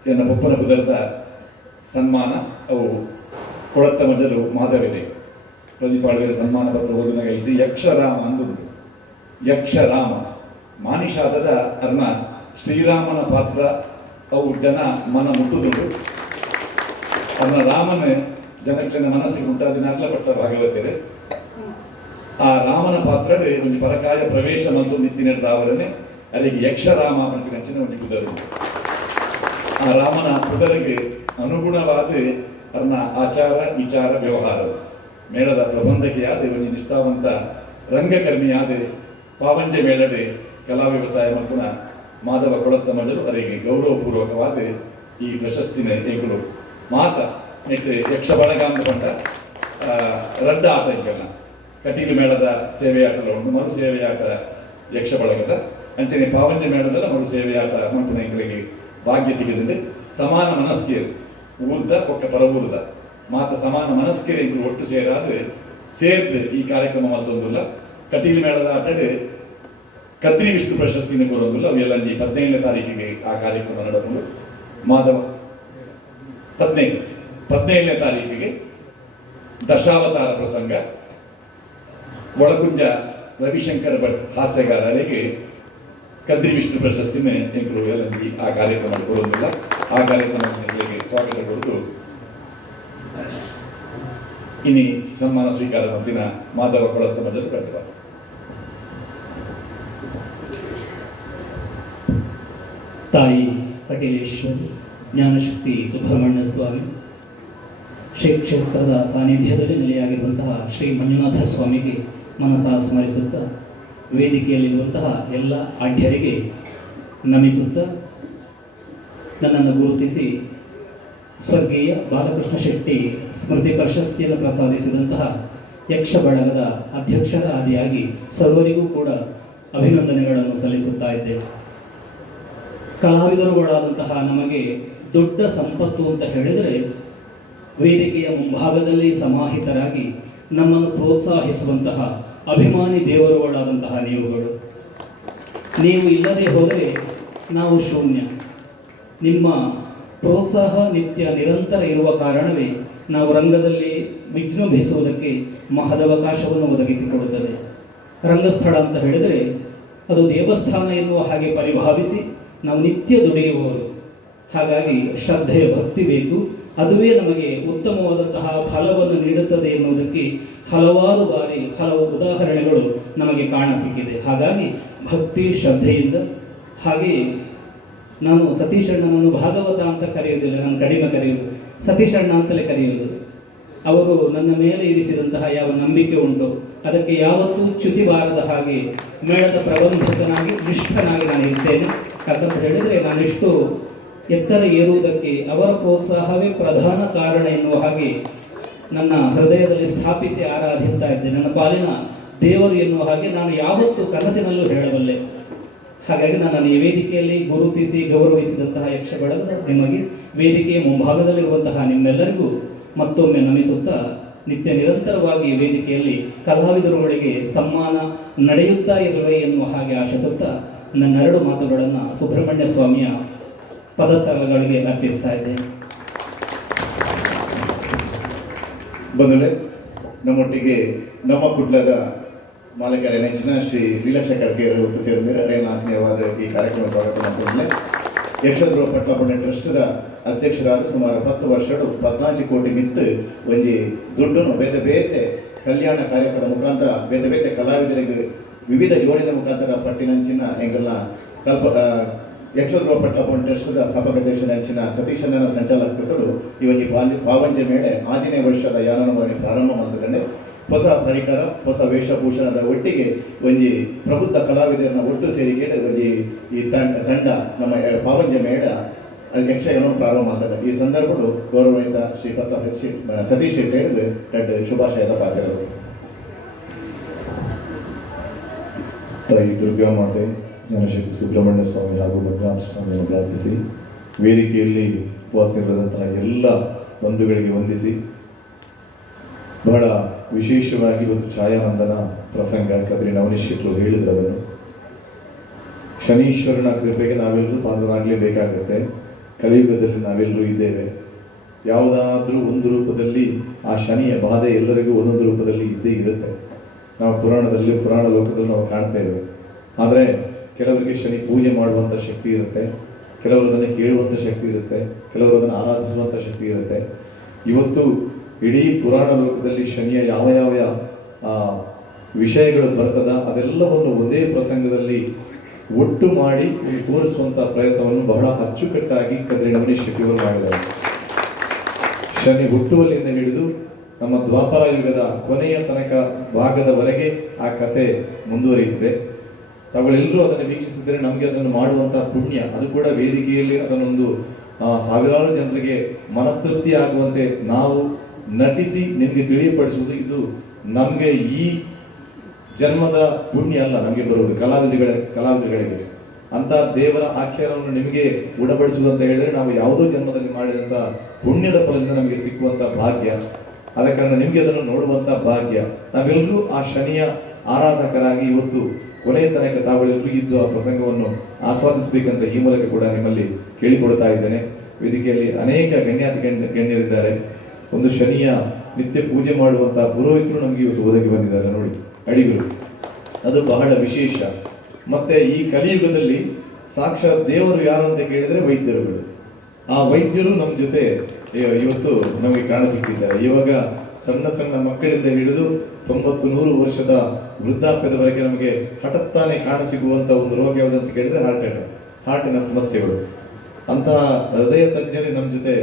ಎನ್ನ ಪೊಪ್ಪನ ಬುಧದ ಸನ್ಮಾನ, ಅವು ಕೊಳತ್ತ ಮಜಲು ಮಾಧವಿದೆ ಪ್ರದೀಪಾಳ್ವರ ಸನ್ಮಾನ ಪತ್ರ ಓದಿನಾಗ ಇದು ಯಕ್ಷರಾಮ ಅಂದುಂಟು ಯಕ್ಷರಾಮ. ಮಾನಿಷಾದದ ಅರ್ನ ಶ್ರೀರಾಮನ ಪಾತ್ರ, ಅವು ಜನ ಮನ ಮುಟ್ಟುದು ಅನ್ನ ರಾಮನ ಜನಕ್ಲಿನ ಮನಸ್ಸಿಗೆ ಉಂಟಾದಿನಾಗ್ಲ ಪಟ್ಟ ಭಾಗವತರೆ ಆ ರಾಮನ ಪಾತ್ರವೇ ಒಂದು ಪರಕಾಯ ಪ್ರವೇಶ ಮತ್ತು ನಿತ್ತಿನ ದಾವರನೆ ಅದಕ್ಕೆ ಯಕ್ಷರಾಮ ಅಂತ ನೆಚ್ಚಿನ ಒಂದು ಕುದರು ಆ ರಾಮನ ಪುಟರಿಗೆ ಅನುಗುಣವಾದ ತನ್ನ ಆಚಾರ, ವಿಚಾರ, ವ್ಯವಹಾರ. ಮೇಳದ ಪ್ರಬಂಧಕಿಯಾದ ಒಂದು ನಿಷ್ಠಾವಂತ ರಂಗಕರ್ಮಿಯಾದ ಪಾವಂಜ ಮೇಳಡೆ ಕಲಾ ವ್ಯವಸಾಯ ಮತ್ತು ಮಾಧವ ಕೊಳತ್ತ ಮಜರು ಅವರಿಗೆ ಗೌರವಪೂರ್ವಕವಾದ ಈ ಪ್ರಶಸ್ತಿನ ಏಕರು ಮಾತ ನೆಟ್ಟು ಯಕ್ಷ ಬಳಗಾಂತ ಬಂದ ರಡ್ಡ ಆಟ ಕಟೀಲು ಮೇಳದ ಸೇವೆಯಾಟದ ಒಂದು ಮರು ಸೇವೆಯಾಟ ಯಕ್ಷ ಬಳಗದ ಅಂಚನೆ ಪಾವಂಜ ಮೇಳದಲ್ಲ ಮರು ಸೇವೆಯಾಟ ಮಂಟನ ಭಾಗ್ಯ ಸಮಾನ ಮನಸ್ಕಿಯರು ಊರ್ದ ಕೊಟ್ಟ ಪರಬೂರ್ದ ಮಾತ ಸಮಾನ ಮನಸ್ಕಿಯರು ಇಂದು ಒಟ್ಟು ಸೇರಾದ ಸೇರ್ದು ಈ ಕಾರ್ಯಕ್ರಮ ಮತ್ತೊಂದಿಲ್ಲ. ಕಟೀಲು ಮೇಳದ ಆಟಡೆ ಕತ್ರಿ ವಿಷ್ಣು ಪ್ರಶಸ್ತಿನ ಕೊಡೋದಿಲ್ಲ ಅವೆಲ್ಲ ಈ ಹದಿನೈದನೇ ತಾರೀಕಿಗೆ ಆ ಕಾರ್ಯಕ್ರಮ ನಡೆದು ಮಾಧವ ಹದಿನೈದು, ಹದಿನೈದನೇ ತಾರೀಕಿಗೆ ದಶಾವತಾರ ಪ್ರಸಂಗ. ಒಳಗುಂಜ ರವಿಶಂಕರ್ ಭಟ್ ಹಾಸ್ಯಗಾರರಿಗೆ ಕದ್ರಿ ವಿಷ್ಣು ಪ್ರಶಸ್ತಿನೇ ಎಂಕರು ಎಲ್ಲಂದಿ ಆ ಕಾರ್ಯಕ್ರಮ ಕೊಡೋದಿಲ್ಲ ಆ ಕಾರ್ಯಕ್ರಮಕ್ಕೆ ಸ್ವಾಗತ ಕೊಡುವುದು ಇನಿ ಸನ್ಮಾನ ಸ್ವೀಕಾರ ದಿನ ಮಾಧವ ಕೊಡತ್ತ ಮೊದಲು ಕಟ್ಟುವ ತಾಯಿ ಪಟೇಲೇಶ್ವರಿ ಜ್ಞಾನಶಕ್ತಿ ಸುಬ್ರಹ್ಮಣ್ಯ ಸ್ವಾಮಿ, ಶ್ರೀ ಕ್ಷೇತ್ರದ ಸಾನ್ನಿಧ್ಯದಲ್ಲಿ ನೆಲೆಯಾಗಿರುವಂತಹ ಶ್ರೀ ಮಂಜುನಾಥ ಸ್ವಾಮಿಗೆ ಮನಸ ಸ್ಮರಿಸುತ್ತಾ ವೇದಿಕೆಯಲ್ಲಿರುವಂತಹ ಎಲ್ಲ ಆಢ್ಯರಿಗೆ ನಮಿಸುತ್ತಾ ನನ್ನನ್ನು ಗುರುತಿಸಿ ಸ್ವರ್ಗೀಯ ಬಾಲಕೃಷ್ಣ ಶೆಟ್ಟಿ ಸ್ಮೃತಿ ಪ್ರಶಸ್ತಿಯನ್ನು ಪ್ರಸಾದಿಸಿದಂತಹ ಯಕ್ಷ ಬಳಗದ ಅಧ್ಯಕ್ಷರ ಆದಿಯಾಗಿ ಸರ್ವರಿಗೂ ಕೂಡ ಅಭಿನಂದನೆಗಳನ್ನು ಸಲ್ಲಿಸುತ್ತಾ ಇದ್ದೆ ಕಲಾವಿದರುಗಳಾದಂತಹ ನಮಗೆ ದೊಡ್ಡ ಸಂಪತ್ತು ಅಂತ ಹೇಳಿದರೆ ವೇದಿಕೆಯ ಮುಂಭಾಗದಲ್ಲಿ ಸಮಾಹಿತರಾಗಿ ನಮ್ಮನ್ನು ಪ್ರೋತ್ಸಾಹಿಸುವಂತಹ ಅಭಿಮಾನಿ ದೇವರುಗಳಾದಂತಹ ನೀವುಗಳು. ನೀವು ಇಲ್ಲದೆ ಹೋದರೆ ನಾವು ಶೂನ್ಯ. ನಿಮ್ಮ ಪ್ರೋತ್ಸಾಹ ನಿತ್ಯ ನಿರಂತರ ಇರುವ ಕಾರಣವೇ ನಾವು ರಂಗದಲ್ಲಿ ವಿಜೃಂಭಿಸುವುದಕ್ಕೆ ಮಹದವಕಾಶವನ್ನು ಒದಗಿಸಿಕೊಡುತ್ತದೆ. ರಂಗಸ್ಥಳ ಅಂತ ಹೇಳಿದರೆ ಅದು ದೇವಸ್ಥಾನ ಎನ್ನುವ ಹಾಗೆ ಪರಿಭಾವಿಸಿ ನಾವು ನಿತ್ಯ ದುಡಿಯುವವರು. ಹಾಗಾಗಿ ಶ್ರದ್ಧೆಯ ಭಕ್ತಿ ಬೇಕು ಅದುವೇ ನಮಗೆ ಉತ್ತಮವಾದಂತಹ ಫಲವನ್ನು ನೀಡುತ್ತದೆ ಎನ್ನುವುದಕ್ಕೆ ಹಲವಾರು ಬಾರಿ ಹಲವು ಉದಾಹರಣೆಗಳು ನಮಗೆ ಕಾಣ ಸಿಕ್ಕಿದೆ. ಹಾಗಾಗಿ ಭಕ್ತಿ ಶ್ರದ್ಧೆಯಿಂದ, ಹಾಗೆ ನಾನು ಸತೀಶಣ್ಣನನ್ನು ಭಾಗವತ ಅಂತ ಕರೆಯುವುದಿಲ್ಲ, ನಾನು ಕಡಿಮೆ ಕರೆಯುವುದು. ಸತೀಶಣ್ಣ ಅಂತಲೇ ಕರೆಯುವುದು. ಅವರು ನನ್ನ ಮೇಲೆ ಇರಿಸಿದಂತಹ ಯಾವ ನಂಬಿಕೆ ಉಂಟು, ಅದಕ್ಕೆ ಯಾವತ್ತೂ ಚ್ಯುತಿ ಬಾರದ ಹಾಗೆ ಮೇಳದ ಪ್ರಬಂಧಕನಾಗಿ ನಿಷ್ಠನಾಗಿ ನಾನು ಇರ್ತೇನೆ ಯಾಕಂತ ಹೇಳಿದರೆ ನಾನೆಷ್ಟು ಎತ್ತರ ಏರುವುದಕ್ಕೆ ಅವರ ಪ್ರೋತ್ಸಾಹವೇ ಪ್ರಧಾನ ಕಾರಣ ಎನ್ನುವ ಹಾಗೆ ನನ್ನ ಹೃದಯದಲ್ಲಿ ಸ್ಥಾಪಿಸಿ ಆರಾಧಿಸ್ತಾ ಇದ್ದೇನೆ ನನ್ನ ಪಾಲಿನ ದೇವರು ಎನ್ನುವ ಹಾಗೆ ನಾನು ಯಾವತ್ತೂ ಕನಸಿನಲ್ಲೂ ಹೇಳಬಲ್ಲೆ. ಹಾಗಾಗಿ ನಾನು ವೇದಿಕೆಯಲ್ಲಿ ಗುರುತಿಸಿ ಗೌರವಿಸಿದಂತಹ ಯಕ್ಷ ಬಳಗದ ನಿಮಗೆ ವೇದಿಕೆಯ ಮುಂಭಾಗದಲ್ಲಿರುವಂತಹ ನಿಮ್ಮೆಲ್ಲರಿಗೂ ಮತ್ತೊಮ್ಮೆ ನಮಿಸುತ್ತಾ ನಿತ್ಯ ನಿರಂತರವಾಗಿ ವೇದಿಕೆಯಲ್ಲಿ ಕಲಾವಿದರುಗಳಿಗೆ ಸಮ್ಮಾನ ನಡೆಯುತ್ತಾ ಇರಲಿ ಎನ್ನುವ ಹಾಗೆ ಆಶಿಸುತ್ತಾ ನನ್ನೆರಡು ಮಾತುಗಳನ್ನು ಸುಬ್ರಹ್ಮಣ್ಯ ಸ್ವಾಮಿಯ ಪದತಲಗಳಿಗೆ ಅರ್ಪಿಸ್ತಾ ಇದೆ. ಬಂದಳೆ ನಮ್ಮೊಟ್ಟಿಗೆ ನಮ್ಮ ಕುಟ್ಲದ ಮಾಲಕರ ನೆಚ್ಚಿನ ಶ್ರೀ ಲೀಲಾಶೇಖರ್ ಕೆ ಅವರು ಸೇರಿದ್ದಾರೆ ಆತ್ಮೀಯವಾದ ಈ ಕಾರ್ಯಕ್ರಮ ಸ್ವಾಗತ ಮಾಡ್ಕೊಂಡ್ಲೆ ಯಕ್ಷಧ್ರುವ ಪಟ್ಲಪುಣ್ಯ ಟ್ರಸ್ಟ್ದ ಅಧ್ಯಕ್ಷರಾದ ಸುಮಾರು ಹತ್ತು ವರ್ಷಗಳು ಪದ್ನಾಲ್ಕು ಕೋಟಿ ಮಿತ್ತು ಒಂಜಿ ದುಡ್ಡನ್ನು ಬೇತೆ ಬೇತೆ ಕಲ್ಯಾಣ ಕಾರ್ಯಕ್ರಮದ ಮುಖಾಂತರ, ಬೇತೆ ಬೇತೆ ಕಲಾವಿದರಿಗೆ ವಿವಿಧ ಯೋಜನೆ ಮುಖಾಂತರ ಪಟ್ಟಿನಂಚಿನ ಎಂಗೆಲ್ಲ ಕಲ್ಪ ಆ, ಯಕ್ಷಧ್ರುವ ಸ್ಥಾಪಕ ನೆಚ್ಚಿನ ಸತೀಶಣ್ಣನ ಸಂಚಾಲಕರು ಇವತ್ತು ಪಾಂಜ ಪಾವಂಜೆ ಮೇಲೆ ಆಂಜನೇಯ ವರ್ಷದ ಯಾನನವನ್ನು ಪ್ರಾರಂಭ ಮಾಡಿದ್ರೆ ಹೊಸ ಪರಿಕರ ಹೊಸ ವೇಷಭೂಷಣದ ಒಟ್ಟಿಗೆ ಒಂಜಿ ಪ್ರಬುದ್ಧ ಕಲಾವಿದರನ್ನ ಒಟ್ಟು ಸೇರಿಕೆ ಒಂಜಿ ಈ ತಂಡ ತಂಡ ನಮ್ಮ ಪಾವಂಜ ಮೇಳ ಯಕ್ಷಗಾನ ಪ್ರಾರಂಭ ಮಾಡ್ತಾರೆ ಈ ಸಂದರ್ಭಗಳು ಗೌರವದಿಂದ ಶ್ರೀ ಪತ್ರ ಸತೀಶ್ ಶೆಟ್ಟಿ ಹೇಳಿದು ದೊಡ್ಡ ಶುಭಾಶಯದ ಪಾತ್ರ ದುರ್ಗಾ ಮಾತೆ. ಜ್ಞಾನಶಕ್ತಿ ಸುಬ್ರಹ್ಮಣ್ಯ ಸ್ವಾಮಿ ಹಾಗೂ ಭದ್ರನಾಥ ಸ್ವಾಮಿಯನ್ನು ಪ್ರಾರ್ಥಿಸಿ ವೇದಿಕೆಯಲ್ಲಿ ಉಪವಾಸವಿರದಂತಹ ಎಲ್ಲ ಬಂಧುಗಳಿಗೆ ವಂದಿಸಿ, ಬಹಳ ವಿಶೇಷವಾಗಿ ಒಂದು ಛಾಯಾನಂದನ ಪ್ರಸಂಗ, ಕದ್ರಿ ನವನೀಶ್ ಶೆಟ್ಟರು ಹೇಳಿದ್ರು ಅದನ್ನು. ಶನೀಶ್ವರನ ಕೃಪೆಗೆ ನಾವೆಲ್ಲರೂ ಪಾತ್ರರಾಗಲೇಬೇಕಾಗುತ್ತೆ. ಕಲಿಯುಗದಲ್ಲಿ ನಾವೆಲ್ಲರೂ ಇದ್ದೇವೆ. ಯಾವುದಾದ್ರೂ ಒಂದು ರೂಪದಲ್ಲಿ ಆ ಶನಿಯ ಬಾಧೆ ಎಲ್ಲರಿಗೂ ಒಂದೊಂದು ರೂಪದಲ್ಲಿ ಇದ್ದೇ ಇರುತ್ತೆ. ನಾವು ಪುರಾಣದಲ್ಲಿ, ಪುರಾಣ ಲೋಕದಲ್ಲಿ ನಾವು ಕಾಣ್ತೇವೆ ಆದರೆ ಕೆಲವರಿಗೆ ಶನಿ ಪೂಜೆ ಮಾಡುವಂಥ ಶಕ್ತಿ ಇರುತ್ತೆ. ಕೆಲವರು ಅದನ್ನು ಕೇಳುವಂಥ ಶಕ್ತಿ ಇರುತ್ತೆ. ಕೆಲವರು ಅದನ್ನು ಆರಾಧಿಸುವಂಥ ಶಕ್ತಿ ಇರುತ್ತೆ. ಇವತ್ತು ಇಡೀ ಪುರಾಣ ಲೋಕದಲ್ಲಿ ಶನಿಯ ಯಾವ ಯಾವ ವಿಷಯಗಳು ಬರ್ತದ ಅದೆಲ್ಲವನ್ನು ಒಂದೇ ಪ್ರಸಂಗದಲ್ಲಿ ಒಟ್ಟು ಮಾಡಿ ತೋರಿಸುವಂಥ ಪ್ರಯತ್ನವನ್ನು ಬಹಳ ಅಚ್ಚುಕಟ್ಟಾಗಿ ಕದ್ರಿ ರಮಣೀಶ್ ಶಕ್ತಿಯವರು ಮಾಡಿದ್ದಾರೆ. ಶನಿ ಹುಟ್ಟುವಲ್ಲಿಂದ ಹಿಡಿದು ನಮ್ಮ ದ್ವಾಪರ ಯುಗದ ಕೊನೆಯ ತನಕ ಭಾಗದವರೆಗೆ ಆ ಕತೆ ಮುಂದುವರಿಯುತ್ತದೆ. ತಾವುಗಳೆಲ್ಲರೂ ಅದನ್ನು ವೀಕ್ಷಿಸಿದರೆ ನಮಗೆ ಅದನ್ನು ಮಾಡುವಂತ ಪುಣ್ಯ. ಅದು ಕೂಡ ವೇದಿಕೆಯಲ್ಲಿ ಅದನ್ನೊಂದು ಸಾವಿರಾರು ಜನರಿಗೆ ಮನತೃಪ್ತಿ ಆಗುವಂತೆ ನಾವು ನಟಿಸಿ ನಿಮಗೆ ತಿಳಿಯಪಡಿಸುವುದು. ಇದು ನಮಗೆ ಈ ಜನ್ಮದ ಪುಣ್ಯ ಅಲ್ಲ, ನಮಗೆ ಬರುವುದು. ಕಲಾವಿದಗಳ ಕಲಾವಿದಗಳಿಗೆ ಅಂತ ದೇವರ ಆಖ್ಯಾನವನ್ನು ನಿಮಗೆ ಉಡಪಡಿಸುವಂತ ಹೇಳಿದ್ರೆ ನಾವು ಯಾವುದೋ ಜನ್ಮದಲ್ಲಿ ಮಾಡಿದಂತ ಪುಣ್ಯದ ಫಲದಿಂದ ನಮಗೆ ಸಿಕ್ಕುವಂತ ಭಾಗ್ಯ. ಆದ ಕಾರಣ ನಿಮಗೆ ಅದನ್ನು ನೋಡುವಂತ ಭಾಗ್ಯ. ನಾವೆಲ್ಲರೂ ಆ ಶನಿಯ ಆರಾಧಕರಾಗಿ ಇವತ್ತು ಕೊನೆಯ ತನಕ ತಾವುಗಳೆಲ್ಲರೂ ಇದ್ದು ಆ ಪ್ರಸಂಗವನ್ನು ಆಸ್ವಾದಿಸಬೇಕಂತ ಈ ಮೂಲಕ ಕೂಡ ನಿಮ್ಮಲ್ಲಿ ಕೇಳಿಕೊಡ್ತಾ ಇದ್ದೇನೆ. ವೇದಿಕೆಯಲ್ಲಿ ಅನೇಕ ಗಣ್ಯಾತಿ ಗಣ್ಯ ಗಣ್ಯರಿದ್ದಾರೆ. ಒಂದು ಶನಿಯ ನಿತ್ಯ ಪೂಜೆ ಮಾಡುವಂತಹ ಪುರೋಹಿತರು ನಮಗೆ ಇವತ್ತು ಒದಗಿ ಬಂದಿದ್ದಾರೆ ನೋಡಿ. ಅಡಿಗರು. ಅದು ಬಹಳ ವಿಶೇಷ. ಮತ್ತೆ ಈ ಕಲಿಯುಗದಲ್ಲಿ ಸಾಕ್ಷಾತ್ ದೇವರು ಯಾರು ಅಂತ ಕೇಳಿದ್ರೆ ವೈದ್ಯರುಗಳು. ಆ ವೈದ್ಯರು ನಮ್ಮ ಜೊತೆ ಇವತ್ತು ನಮಗೆ ಕಾಣಸಿಕ್ಕಿದ್ದಾರೆ ಇವಾಗ ಸಣ್ಣ ಸಣ್ಣ ಮಕ್ಕಳಿಂದ ಹಿಡಿದು ತೊಂಬತ್ತು ನೂರು ವರ್ಷದ ವೃದ್ಧಾಪ್ಯದವರೆಗೆ ನಮಗೆ ಹಠತ್ತಾನೆ ಕಾಣಸಿಗುವಂತ ಒಂದು ರೋಗ ಯಾವುದು ಅಂತ ಕೇಳಿದ್ರೆ ಹಾರ್ಟ್ ಅಟ್ಯಾಕ್ ಹಾರ್ಟಿನ ಸಮಸ್ಯೆಗಳು. ಅಂತಹ ಹೃದಯ ತಜ್ಞರೇ ನಮ್ಮ ಜೊತೆ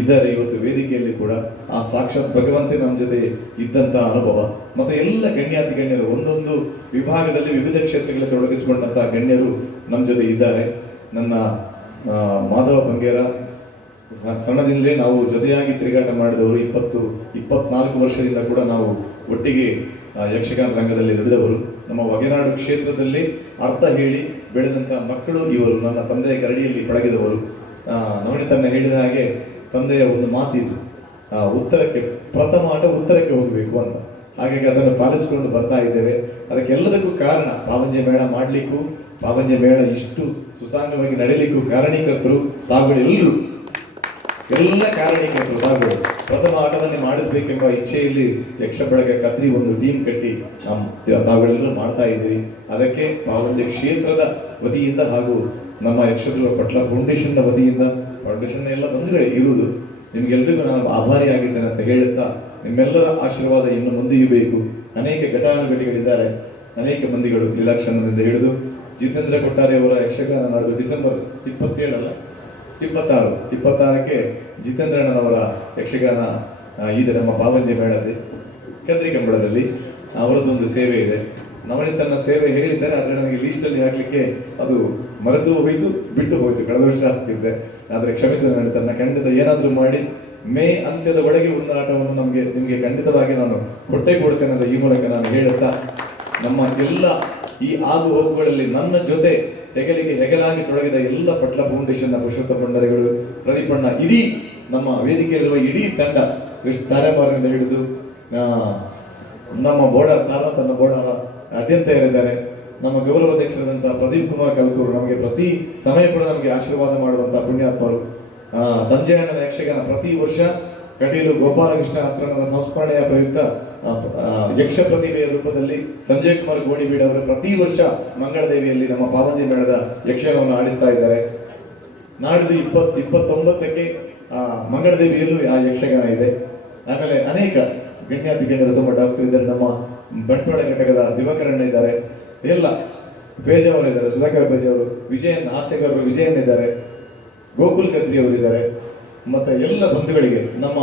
ಇದ್ದಾರೆ ಇವತ್ತು ವೇದಿಕೆಯಲ್ಲಿ ಕೂಡ. ಆ ಸಾಕ್ಷಾತ್ ಭಗವಂತೆ ನಮ್ಮ ಜೊತೆ ಇದ್ದಂತ ಅನುಭವ. ಮತ್ತೆ ಎಲ್ಲ ಗಣ್ಯಾತಿ ಗಣ್ಯರು ಒಂದೊಂದು ವಿಭಾಗದಲ್ಲಿ ವಿವಿಧ ಕ್ಷೇತ್ರಗಳಲ್ಲಿ ತೊಡಗಿಸಿಕೊಂಡಂತಹ ಗಣ್ಯರು ನಮ್ಮ ಜೊತೆ ಇದ್ದಾರೆ. ನನ್ನ ಮಾಧವ ಬಂಗೇರ ಸಣ್ಣದಿಂದಲೇ ನಾವು ಜೊತೆಯಾಗಿ ತಿರುಗಾಟ ಮಾಡಿದವರು, ಇಪ್ಪತ್ತು, ಇಪ್ಪತ್ನಾಲ್ಕು ವರ್ಷದಿಂದ ಕೂಡ ನಾವು ಒಟ್ಟಿಗೆ ಯಕ್ಷಗಾನ ರಂಗದಲ್ಲಿ ದುಡಿದವರು. ನಮ್ಮ ಒಗೆನಾಡು ಕ್ಷೇತ್ರದಲ್ಲಿ ಅರ್ಥ ಹೇಳಿ ಬೆಳೆದಂಥ ಮಕ್ಕಳು ಇವರು, ನನ್ನ ತಂದೆಯ ಕರಡಿಯಲ್ಲಿ ಪಳಗಿದವರು. ನವಣಿ ತನ್ನ ಹೇಳಿದ ಹಾಗೆ ತಂದೆಯ ಒಂದು ಮಾತಿದು ಉತ್ತರಕ್ಕೆ, ಪ್ರಥಮ ಆಟ ಉತ್ತರಕ್ಕೆ ಹೋಗಬೇಕು ಅಂತ. ಹಾಗಾಗಿ ಅದನ್ನು ಪಾಲಿಸಿಕೊಂಡು ಬರ್ತಾ ಇದ್ದೇವೆ. ಅದಕ್ಕೆಲ್ಲದಕ್ಕೂ ಕಾರಣ, ಪಾವಂಜೆ ಮೇಳ ಮಾಡಲಿಕ್ಕೂ, ಪಾವಂಜೆ ಮೇಳ ಇಷ್ಟು ಸುಸಾಂಗವಾಗಿ ನಡೀಲಿಕ್ಕೂ ಕಾರಣೀಕರ್ತರು ತಾವುಗಳೆಲ್ಲರೂ ಎಲ್ಲ ಕಾರಣಕ್ಕೆ ನಾವು ಪ್ರಥಮ ಆಟದಲ್ಲಿ ಮಾಡಿಸ್ಬೇಕೆಂಬ ಇಚ್ಛೆಯಲ್ಲಿ ಯಕ್ಷ ಬಳಗ ಕತ್ರಿ ಒಂದು ಟೀಮ್ ಕಟ್ಟಿ ನಮ್ಮ ತಾವುಗಳೆಲ್ಲರೂ ಮಾಡ್ತಾ ಇದ್ವಿ ಅದಕ್ಕೆ ಒಂದು ಕ್ಷೇತ್ರದ ವತಿಯಿಂದ ಹಾಗೂ ನಮ್ಮ ಯಕ್ಷಗಳ ಪಟ್ಲ ಫೌಂಡೇಶನ್ನ ವತಿಯಿಂದ, ಫೌಂಡೇಶನ್ ಎಲ್ಲ ಬಂದರೆ ಇರುವುದು. ನಿಮಗೆಲ್ಲರಿಗೂ ನಾನು ಆಭಾರಿಯಾಗಿದ್ದೇನೆ ಅಂತ ಹೇಳುತ್ತಾ ನಿಮ್ಮೆಲ್ಲರ ಆಶೀರ್ವಾದ ಇನ್ನು ಮುಂದೆಯೂ ಬೇಕು. ಅನೇಕ ಘಟಾನುಘಟಿಗಳಿದ್ದಾರೆ. ಅನೇಕ ಮಂದಿಗಳು ಇಲಾಕ್ಷಣದಿಂದ ಹಿಡಿದು ಜಿತೇಂದ್ರ ಕೊಟ್ಟಾರೆ ಅವರ ಯಕ್ಷಗಾನ ಡಿಸೆಂಬರ್ ಇಪ್ಪತ್ತೇಳಲ್ಲ. ಇಪ್ಪತ್ತಾರು, ಇಪ್ಪತ್ತಾರಕ್ಕೆ ಜಿತೇಂದ್ರಣ್ಣನವರ ಯಕ್ಷಗಾನ ಇದೆ ನಮ್ಮ ಪಾವಂಜೆ ಮೇಳದಲ್ಲಿ ಕದ್ರಿ ಕಂಬಳದಲ್ಲಿ ಅವರದ್ದೊಂದು ಸೇವೆ ಇದೆ. ನವನಿತನ ಸೇವೆ ಹೇಳಿದ್ದಾರೆ, ಆದರೆ ನನಗೆ ಲೀಸ್ಟಲ್ಲಿ ಹಾಕ್ಲಿಕ್ಕೆ ಅದು ಮರೆತು ಹೋಯಿತು, ಬಿಟ್ಟು ಹೋಯಿತು. ಕಳೆದ ವರ್ಷ ಆಗ್ತಿದ್ದೆ ಆದರೆ ಕ್ಷಮಿಸಿದ ನವನಿತನ ಖಂಡಿತ ಏನಾದರೂ ಮಾಡಿ, ಮೇ ಅಂತ್ಯದ ಒಳಗೆ ಒಂದು ಆಟವನ್ನು ನಮಗೆ, ನಿಮಗೆ ಖಂಡಿತವಾಗಿ ನಾನು ಕೊಟ್ಟೆ ಕೊಡ್ತೇನೆ ಅಂತ ಈ ಮೂಲಕ ನಾನು ಹೇಳುತ್ತಾ, ನಮ್ಮ ಎಲ್ಲ ಈ ಆಗು ಹೋಗುಗಳಲ್ಲಿ ನನ್ನ ಜೊತೆ ಹೆಗಲಿಗೆ ಹೆಗಲಾಗಿ ತೊಡಗಿದ ಎಲ್ಲ ಪಟ್ಲ ಫೌಂಡೇಶನ್ನ ಪುರುಷೋತ್ತ ಭಂಡಾರಿಗಳು ಪ್ರದೀಪಣ್ಣ ಇಡೀ ನಮ್ಮ ವೇದಿಕೆಯಲ್ಲಿರುವ ಇಡೀ ತಂಡ ಎಷ್ಟು ತಾರೆಮಾರಿನಿಂದ ಹಿಡಿದು ನಮ್ಮ ಬೋರ್ಡರ್ ತಾರ ತನ್ನ ಬೋಣಾರ ಅತ್ಯಂತ ಇರಿದ್ದಾರೆ ನಮ್ಮ ಗೌರವಾಧ್ಯಕ್ಷರಾದಂತಹ ಪ್ರದೀಪ್ ಕುಮಾರ್ ಕಲ್ಕೂರು ನಮಗೆ ಪ್ರತಿ ಸಮಯ ಕೂಡ ನಮಗೆ ಆಶೀರ್ವಾದ ಮಾಡುವಂತಹ ಪುಣ್ಯಾತ್ಮರು. ಆ, ಸಂಜಯ್ ಅಣ್ಣನ ಯಕ್ಷಗಾನ ಪ್ರತಿ ವರ್ಷ ಕಟೀಲು ಗೋಪಾಲಕೃಷ್ಣ ಆಸ್ತ್ರನ ಸಂಸ್ಮರಣೆಯ ಪ್ರಯುಕ್ತ ಯಕ್ಷ ಪ್ರತಿಭೆಯ ರೂಪದಲ್ಲಿ ಸಂಜಯ್ ಕುಮಾರ್ ಗೋಣಿಬೀಡ್ ಅವರು ಪ್ರತಿ ವರ್ಷ ಮಂಗಳದೇವಿಯಲ್ಲಿ ನಮ್ಮ ಪಾವಂಜಿ ಮೇಳದ ಯಕ್ಷಗಾನವನ್ನು ಆಡಿಸ್ತಾ ಇದ್ದಾರೆ. ನಾಡಿದ್ದು ಇಪ್ಪತ್ ಇಪ್ಪತ್ತೊಂಬತ್ತಕ್ಕೆ ಆ, ಮಂಗಳದೇವಿಯಲ್ಲೂ ಆ ಯಕ್ಷಗಾನ ಇದೆ. ಆಮೇಲೆ ಅನೇಕ ಗಣ್ಯಾತಿ ಗಣ್ಯರು ತುಂಬ ಡಾಕ್ಟರ್ ಇದ್ದಾರೆ. ನಮ್ಮ ಬಂಟ್ವಾಳ ಘಟಕದ ದಿವಕರಣ್ಣ ಇದ್ದಾರೆ. ಎಲ್ಲ ಇದ್ದಾರೆ. ಸುಧಾಕರ್ ಬೇಜವರು ವಿಜಯನ್ ಹಾಸ್ಯಗಾರರು ವಿಜಯನ್ ಇದ್ದಾರೆ. ಗೋಕುಲ್ ಕತ್ರಿ ಅವರು ಇದ್ದಾರೆ. ಮತ್ತೆ ಎಲ್ಲ ಬಂಧುಗಳಿಗೆ ನಮ್ಮ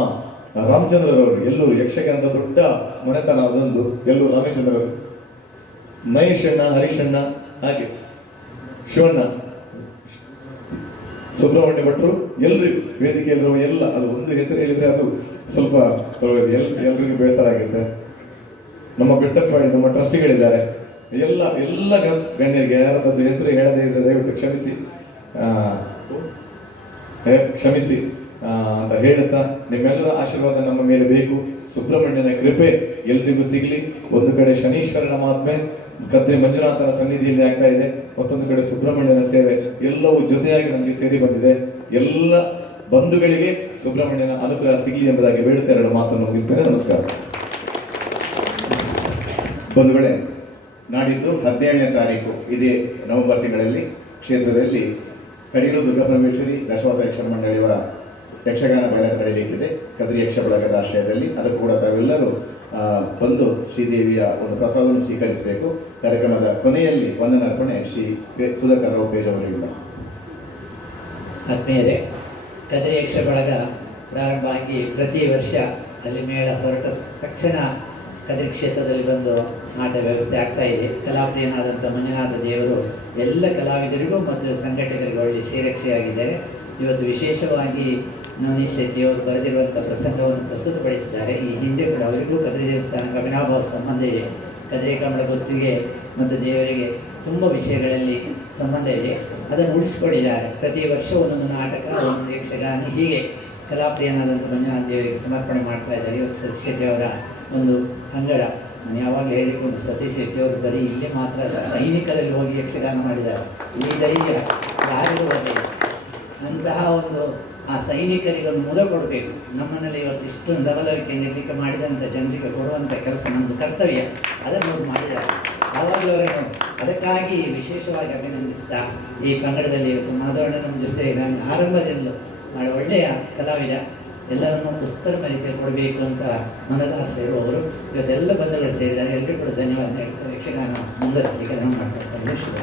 ರಾಮಚಂದ್ರರವರು ಎಲ್ಲರೂ ಯಕ್ಷಗಾನದ ದೊಡ್ಡ ಮನೆತನ ಅದೊಂದು ಎಲ್ಲರೂ ರಾಮಚಂದ್ರರು ಮಹೇಶ್ ಅಣ್ಣ ಹರೀಶ್ ಹಾಗೆ ಶಿವಣ್ಣ, ಸುಬ್ರಹ್ಮಣ್ಯ ಭಟ್ರು ಎಲ್ರಿಗೂ ವೇದಿಕೆಯಲ್ಲಿರುವ ಎಲ್ಲ, ಅದು ಒಂದು ಹೆಸರು ಹೇಳಿದ್ರೆ ಅದು ಸ್ವಲ್ಪ ಎಲ್, ಎಲ್ರಿಗೂ ಬೇಸರ ಆಗುತ್ತೆ. ನಮ್ಮ ಬೆಟ್ಟಪ್ಪ ನಮ್ಮ ಟ್ರಸ್ಟಿಗಳಿದ್ದಾರೆ. ಎಲ್ಲ ಎಲ್ಲ ಗಣ್ಯರಿಗೆ ಯಾರದ್ದು ಹೆಸರು ಹೇಳದೇ ಇದ್ದರೆ ದಯವಿಟ್ಟು ಕ್ಷಮಿಸಿ. ಕ್ಷಮಿಸಿ. ಅಂತ ಹೇಳುತ್ತಾ ನಿಮ್ಮೆಲ್ಲರ ಆಶೀರ್ವಾದ ನಮ್ಮ ಮೇಲೆ ಬೇಕು. ಸುಬ್ರಹ್ಮಣ್ಯನ ಕೃಪೆ ಎಲ್ರಿಗೂ ಸಿಗಲಿ. ಒಂದು ಕಡೆ ಶನೀಶ್ವರನ ಮಾತ್ಮೆ ಕದ್ರಿ ಮಂಜುನಾಥರ ಸನ್ನಿಧಿಯಲ್ಲಿ ಆಗ್ತಾ ಇದೆ. ಮತ್ತೊಂದು ಕಡೆ ಸುಬ್ರಹ್ಮಣ್ಯನ ಸೇವೆ ಎಲ್ಲವೂ ಜೊತೆಯಾಗಿ ನಮಗೆ ಸೇರಿ ಬಂದಿದೆ. ಎಲ್ಲ ಬಂಧುಗಳಿಗೆ ಸುಬ್ರಹ್ಮಣ್ಯನ ಅನುಗ್ರಹ ಸಿಗಲಿ ಎಂಬುದಾಗಿ ಬೇಡುತ್ತೆ ಎರಡು ಮಾತನ್ನು ಮುಗಿಸ್ತೇನೆ. ನಮಸ್ಕಾರ. ಬಂಧುಗಳೇ, ನಾಡಿದ್ದು ಹದಿನೇಳನೇ ತಾರೀಕು. ಇದೇ ನವೆಂಬರ್ ತಿಂಗಳಲ್ಲಿ ಕ್ಷೇತ್ರದಲ್ಲಿ ಕಡೀಲು ದುರ್ಗಾ ಪರಮೇಶ್ವರಿ ಯಕ್ಷ ಮಂಡಳಿಯವರ ಯಕ್ಷಗಾನ ಬಯಲಾಟ ನಡೆಯಲಿಕ್ಕಿದೆ ಕದ್ರಿ ಯಕ್ಷ ಬಳಗದ ಆಶ್ರಯದಲ್ಲಿ ಅದಕ್ಕೂ ಕೂಡ ತಾವೆಲ್ಲರೂ ಬಂದು ಶ್ರೀದೇವಿಯ ಒಂದು ಪ್ರಸಾದವನ್ನು ಸ್ವೀಕರಿಸಬೇಕು. ಕಾರ್ಯಕ್ರಮದ ಕೊನೆಯಲ್ಲಿ ವಂದನಾರ್ಪಣೆ ಶ್ರೀ ಸುಧಾಕರ್ ರಾವ್ ಪೇಜ್ ಅವರಿಂದ ಆತ್ಮೀಯರೇ ಕದ್ರಿ ಯಕ್ಷ ಬಳಗ ಪ್ರಾರಂಭ ಆಗಿ ಪ್ರತಿ ವರ್ಷ ಅಲ್ಲಿ ಮೇಳ ಹೊರಟ ತಕ್ಷಣ ಕದ್ರಿ ಕ್ಷೇತ್ರದಲ್ಲಿ ಬಂದು ಆಟ ವ್ಯವಸ್ಥೆ ಆಗ್ತಾ ಇದೆ. ಕಲಾಪ್ರಿಯನಾದಂಥ ಮಂಜುನಾಥ ದೇವರು ಎಲ್ಲ ಕಲಾವಿದರಿಗೂ ಮತ್ತು ಸಂಘಟಕರಿಗೂ ಒಳ್ಳೆ ಶ್ರೀರಕ್ಷೆಯಾಗಿದ್ದಾರೆ. ಇವತ್ತು ವಿಶೇಷವಾಗಿ ನವನೀಶ್ ಶೆಟ್ಟಿ ಅವರು ಬರೆದಿರುವಂಥ ಪ್ರಸಂಗವನ್ನು ಪ್ರಸ್ತುತಪಡಿಸಿದ್ದಾರೆ. ಈ ಹಿಂದೆ ಕೂಡ ಅವರಿಗೂ ಕದರಿ ದೇವಸ್ಥಾನ ಕವಿನಾಭಾವ ಸಂಬಂಧ ಇದೆ. ಕದರಿ ಕಮಲ ಗೊತ್ತಿಗೆ ಮತ್ತು ದೇವರಿಗೆ ತುಂಬ ವಿಷಯಗಳಲ್ಲಿ ಸಂಬಂಧ ಇದೆ. ಅದನ್ನು ಉಳಿಸಿಕೊಂಡಿದ್ದಾರೆ. ಪ್ರತಿ ವರ್ಷ ಒಂದೊಂದು ನಾಟಕ, ಒಂದೊಂದು ಯಕ್ಷಗಾನ, ಹೀಗೆ ಕಲಾಪ್ರಿಯನಾದಂಥ ಮಂಜುನಾಥ ದೇವರಿಗೆ ಸಮರ್ಪಣೆ ಮಾಡ್ತಾ ಇದ್ದಾರೆ. ಇವತ್ತು ಸತೀಶ್ ಶೆಟ್ಟಿ ಅವರ ಒಂದು ಅಂಗಡ ನಾನು ಯಾವಾಗ ಹೇಳಿಕೊಂಡು ಸತೀಶ್ ಶೆಟ್ಟಿ ಅವರು ಬರೀ ಇಲ್ಲೇ ಮಾತ್ರ ಅಲ್ಲ, ಸೈನಿಕರಲ್ಲಿ ಹೋಗಿ ಯಕ್ಷಗಾನ ಮಾಡಿದ್ದಾರೆ. ಈ ಧೈರ್ಯ ಯಾರಿಗೂ ಅಂತಹ ಒಂದು ಆ ಸೈನಿಕರಿಗೆ ಒಂದು ಮುದ ಕೊಡಬೇಕು. ನಮ್ಮನ್ನಲ್ಲಿ ಇವತ್ತು ಇಷ್ಟು ಲವಲವಿಕೆ ನಿರ್ಲಿಕ್ಕೆ ಮಾಡಿದಂಥ ಜನರಿಗೆ ಕೊಡುವಂಥ ಕೆಲಸ ನಮ್ಮದು ಕರ್ತವ್ಯ. ಅದನ್ನು ಅವರು ಮಾಡಿದ್ದಾರೆ. ಅವರನ್ನು ಅದಕ್ಕಾಗಿ ವಿಶೇಷವಾಗಿ ಅಭಿನಂದಿಸ್ತಾ, ಈ ಪಂಗಡದಲ್ಲಿ ಇವತ್ತು ಮಾಧವಣ್ಣ ನಮ್ಮ ಜೊತೆ ನಾನು ಆರಂಭದಿಂದ ಭಾಳ ಒಳ್ಳೆಯ ಕಲಾವಿದ. ಎಲ್ಲರನ್ನೂ ಪುಸ್ತಕ ರೀತಿಯಲ್ಲಿ ಕೊಡಬೇಕು ಅಂತ ಮನದಾಸ ಇರುವವರು ಇವತ್ತೆಲ್ಲ ಬಂಧುಗಳು ಸೇರಿದ್ದಾರೆ. ಎಲ್ಲರೂ ಕೂಡ ಧನ್ಯವಾದ ಹೇಳ್ತಾರೆ ಯಕ್ಷಗಾನ ಮುಂದುವರಿಸಲಿಕ್ಕೆ ನಾನು ಮಾಡ್ತಾ ಇದ್ದೇನೆ. ಶುಭ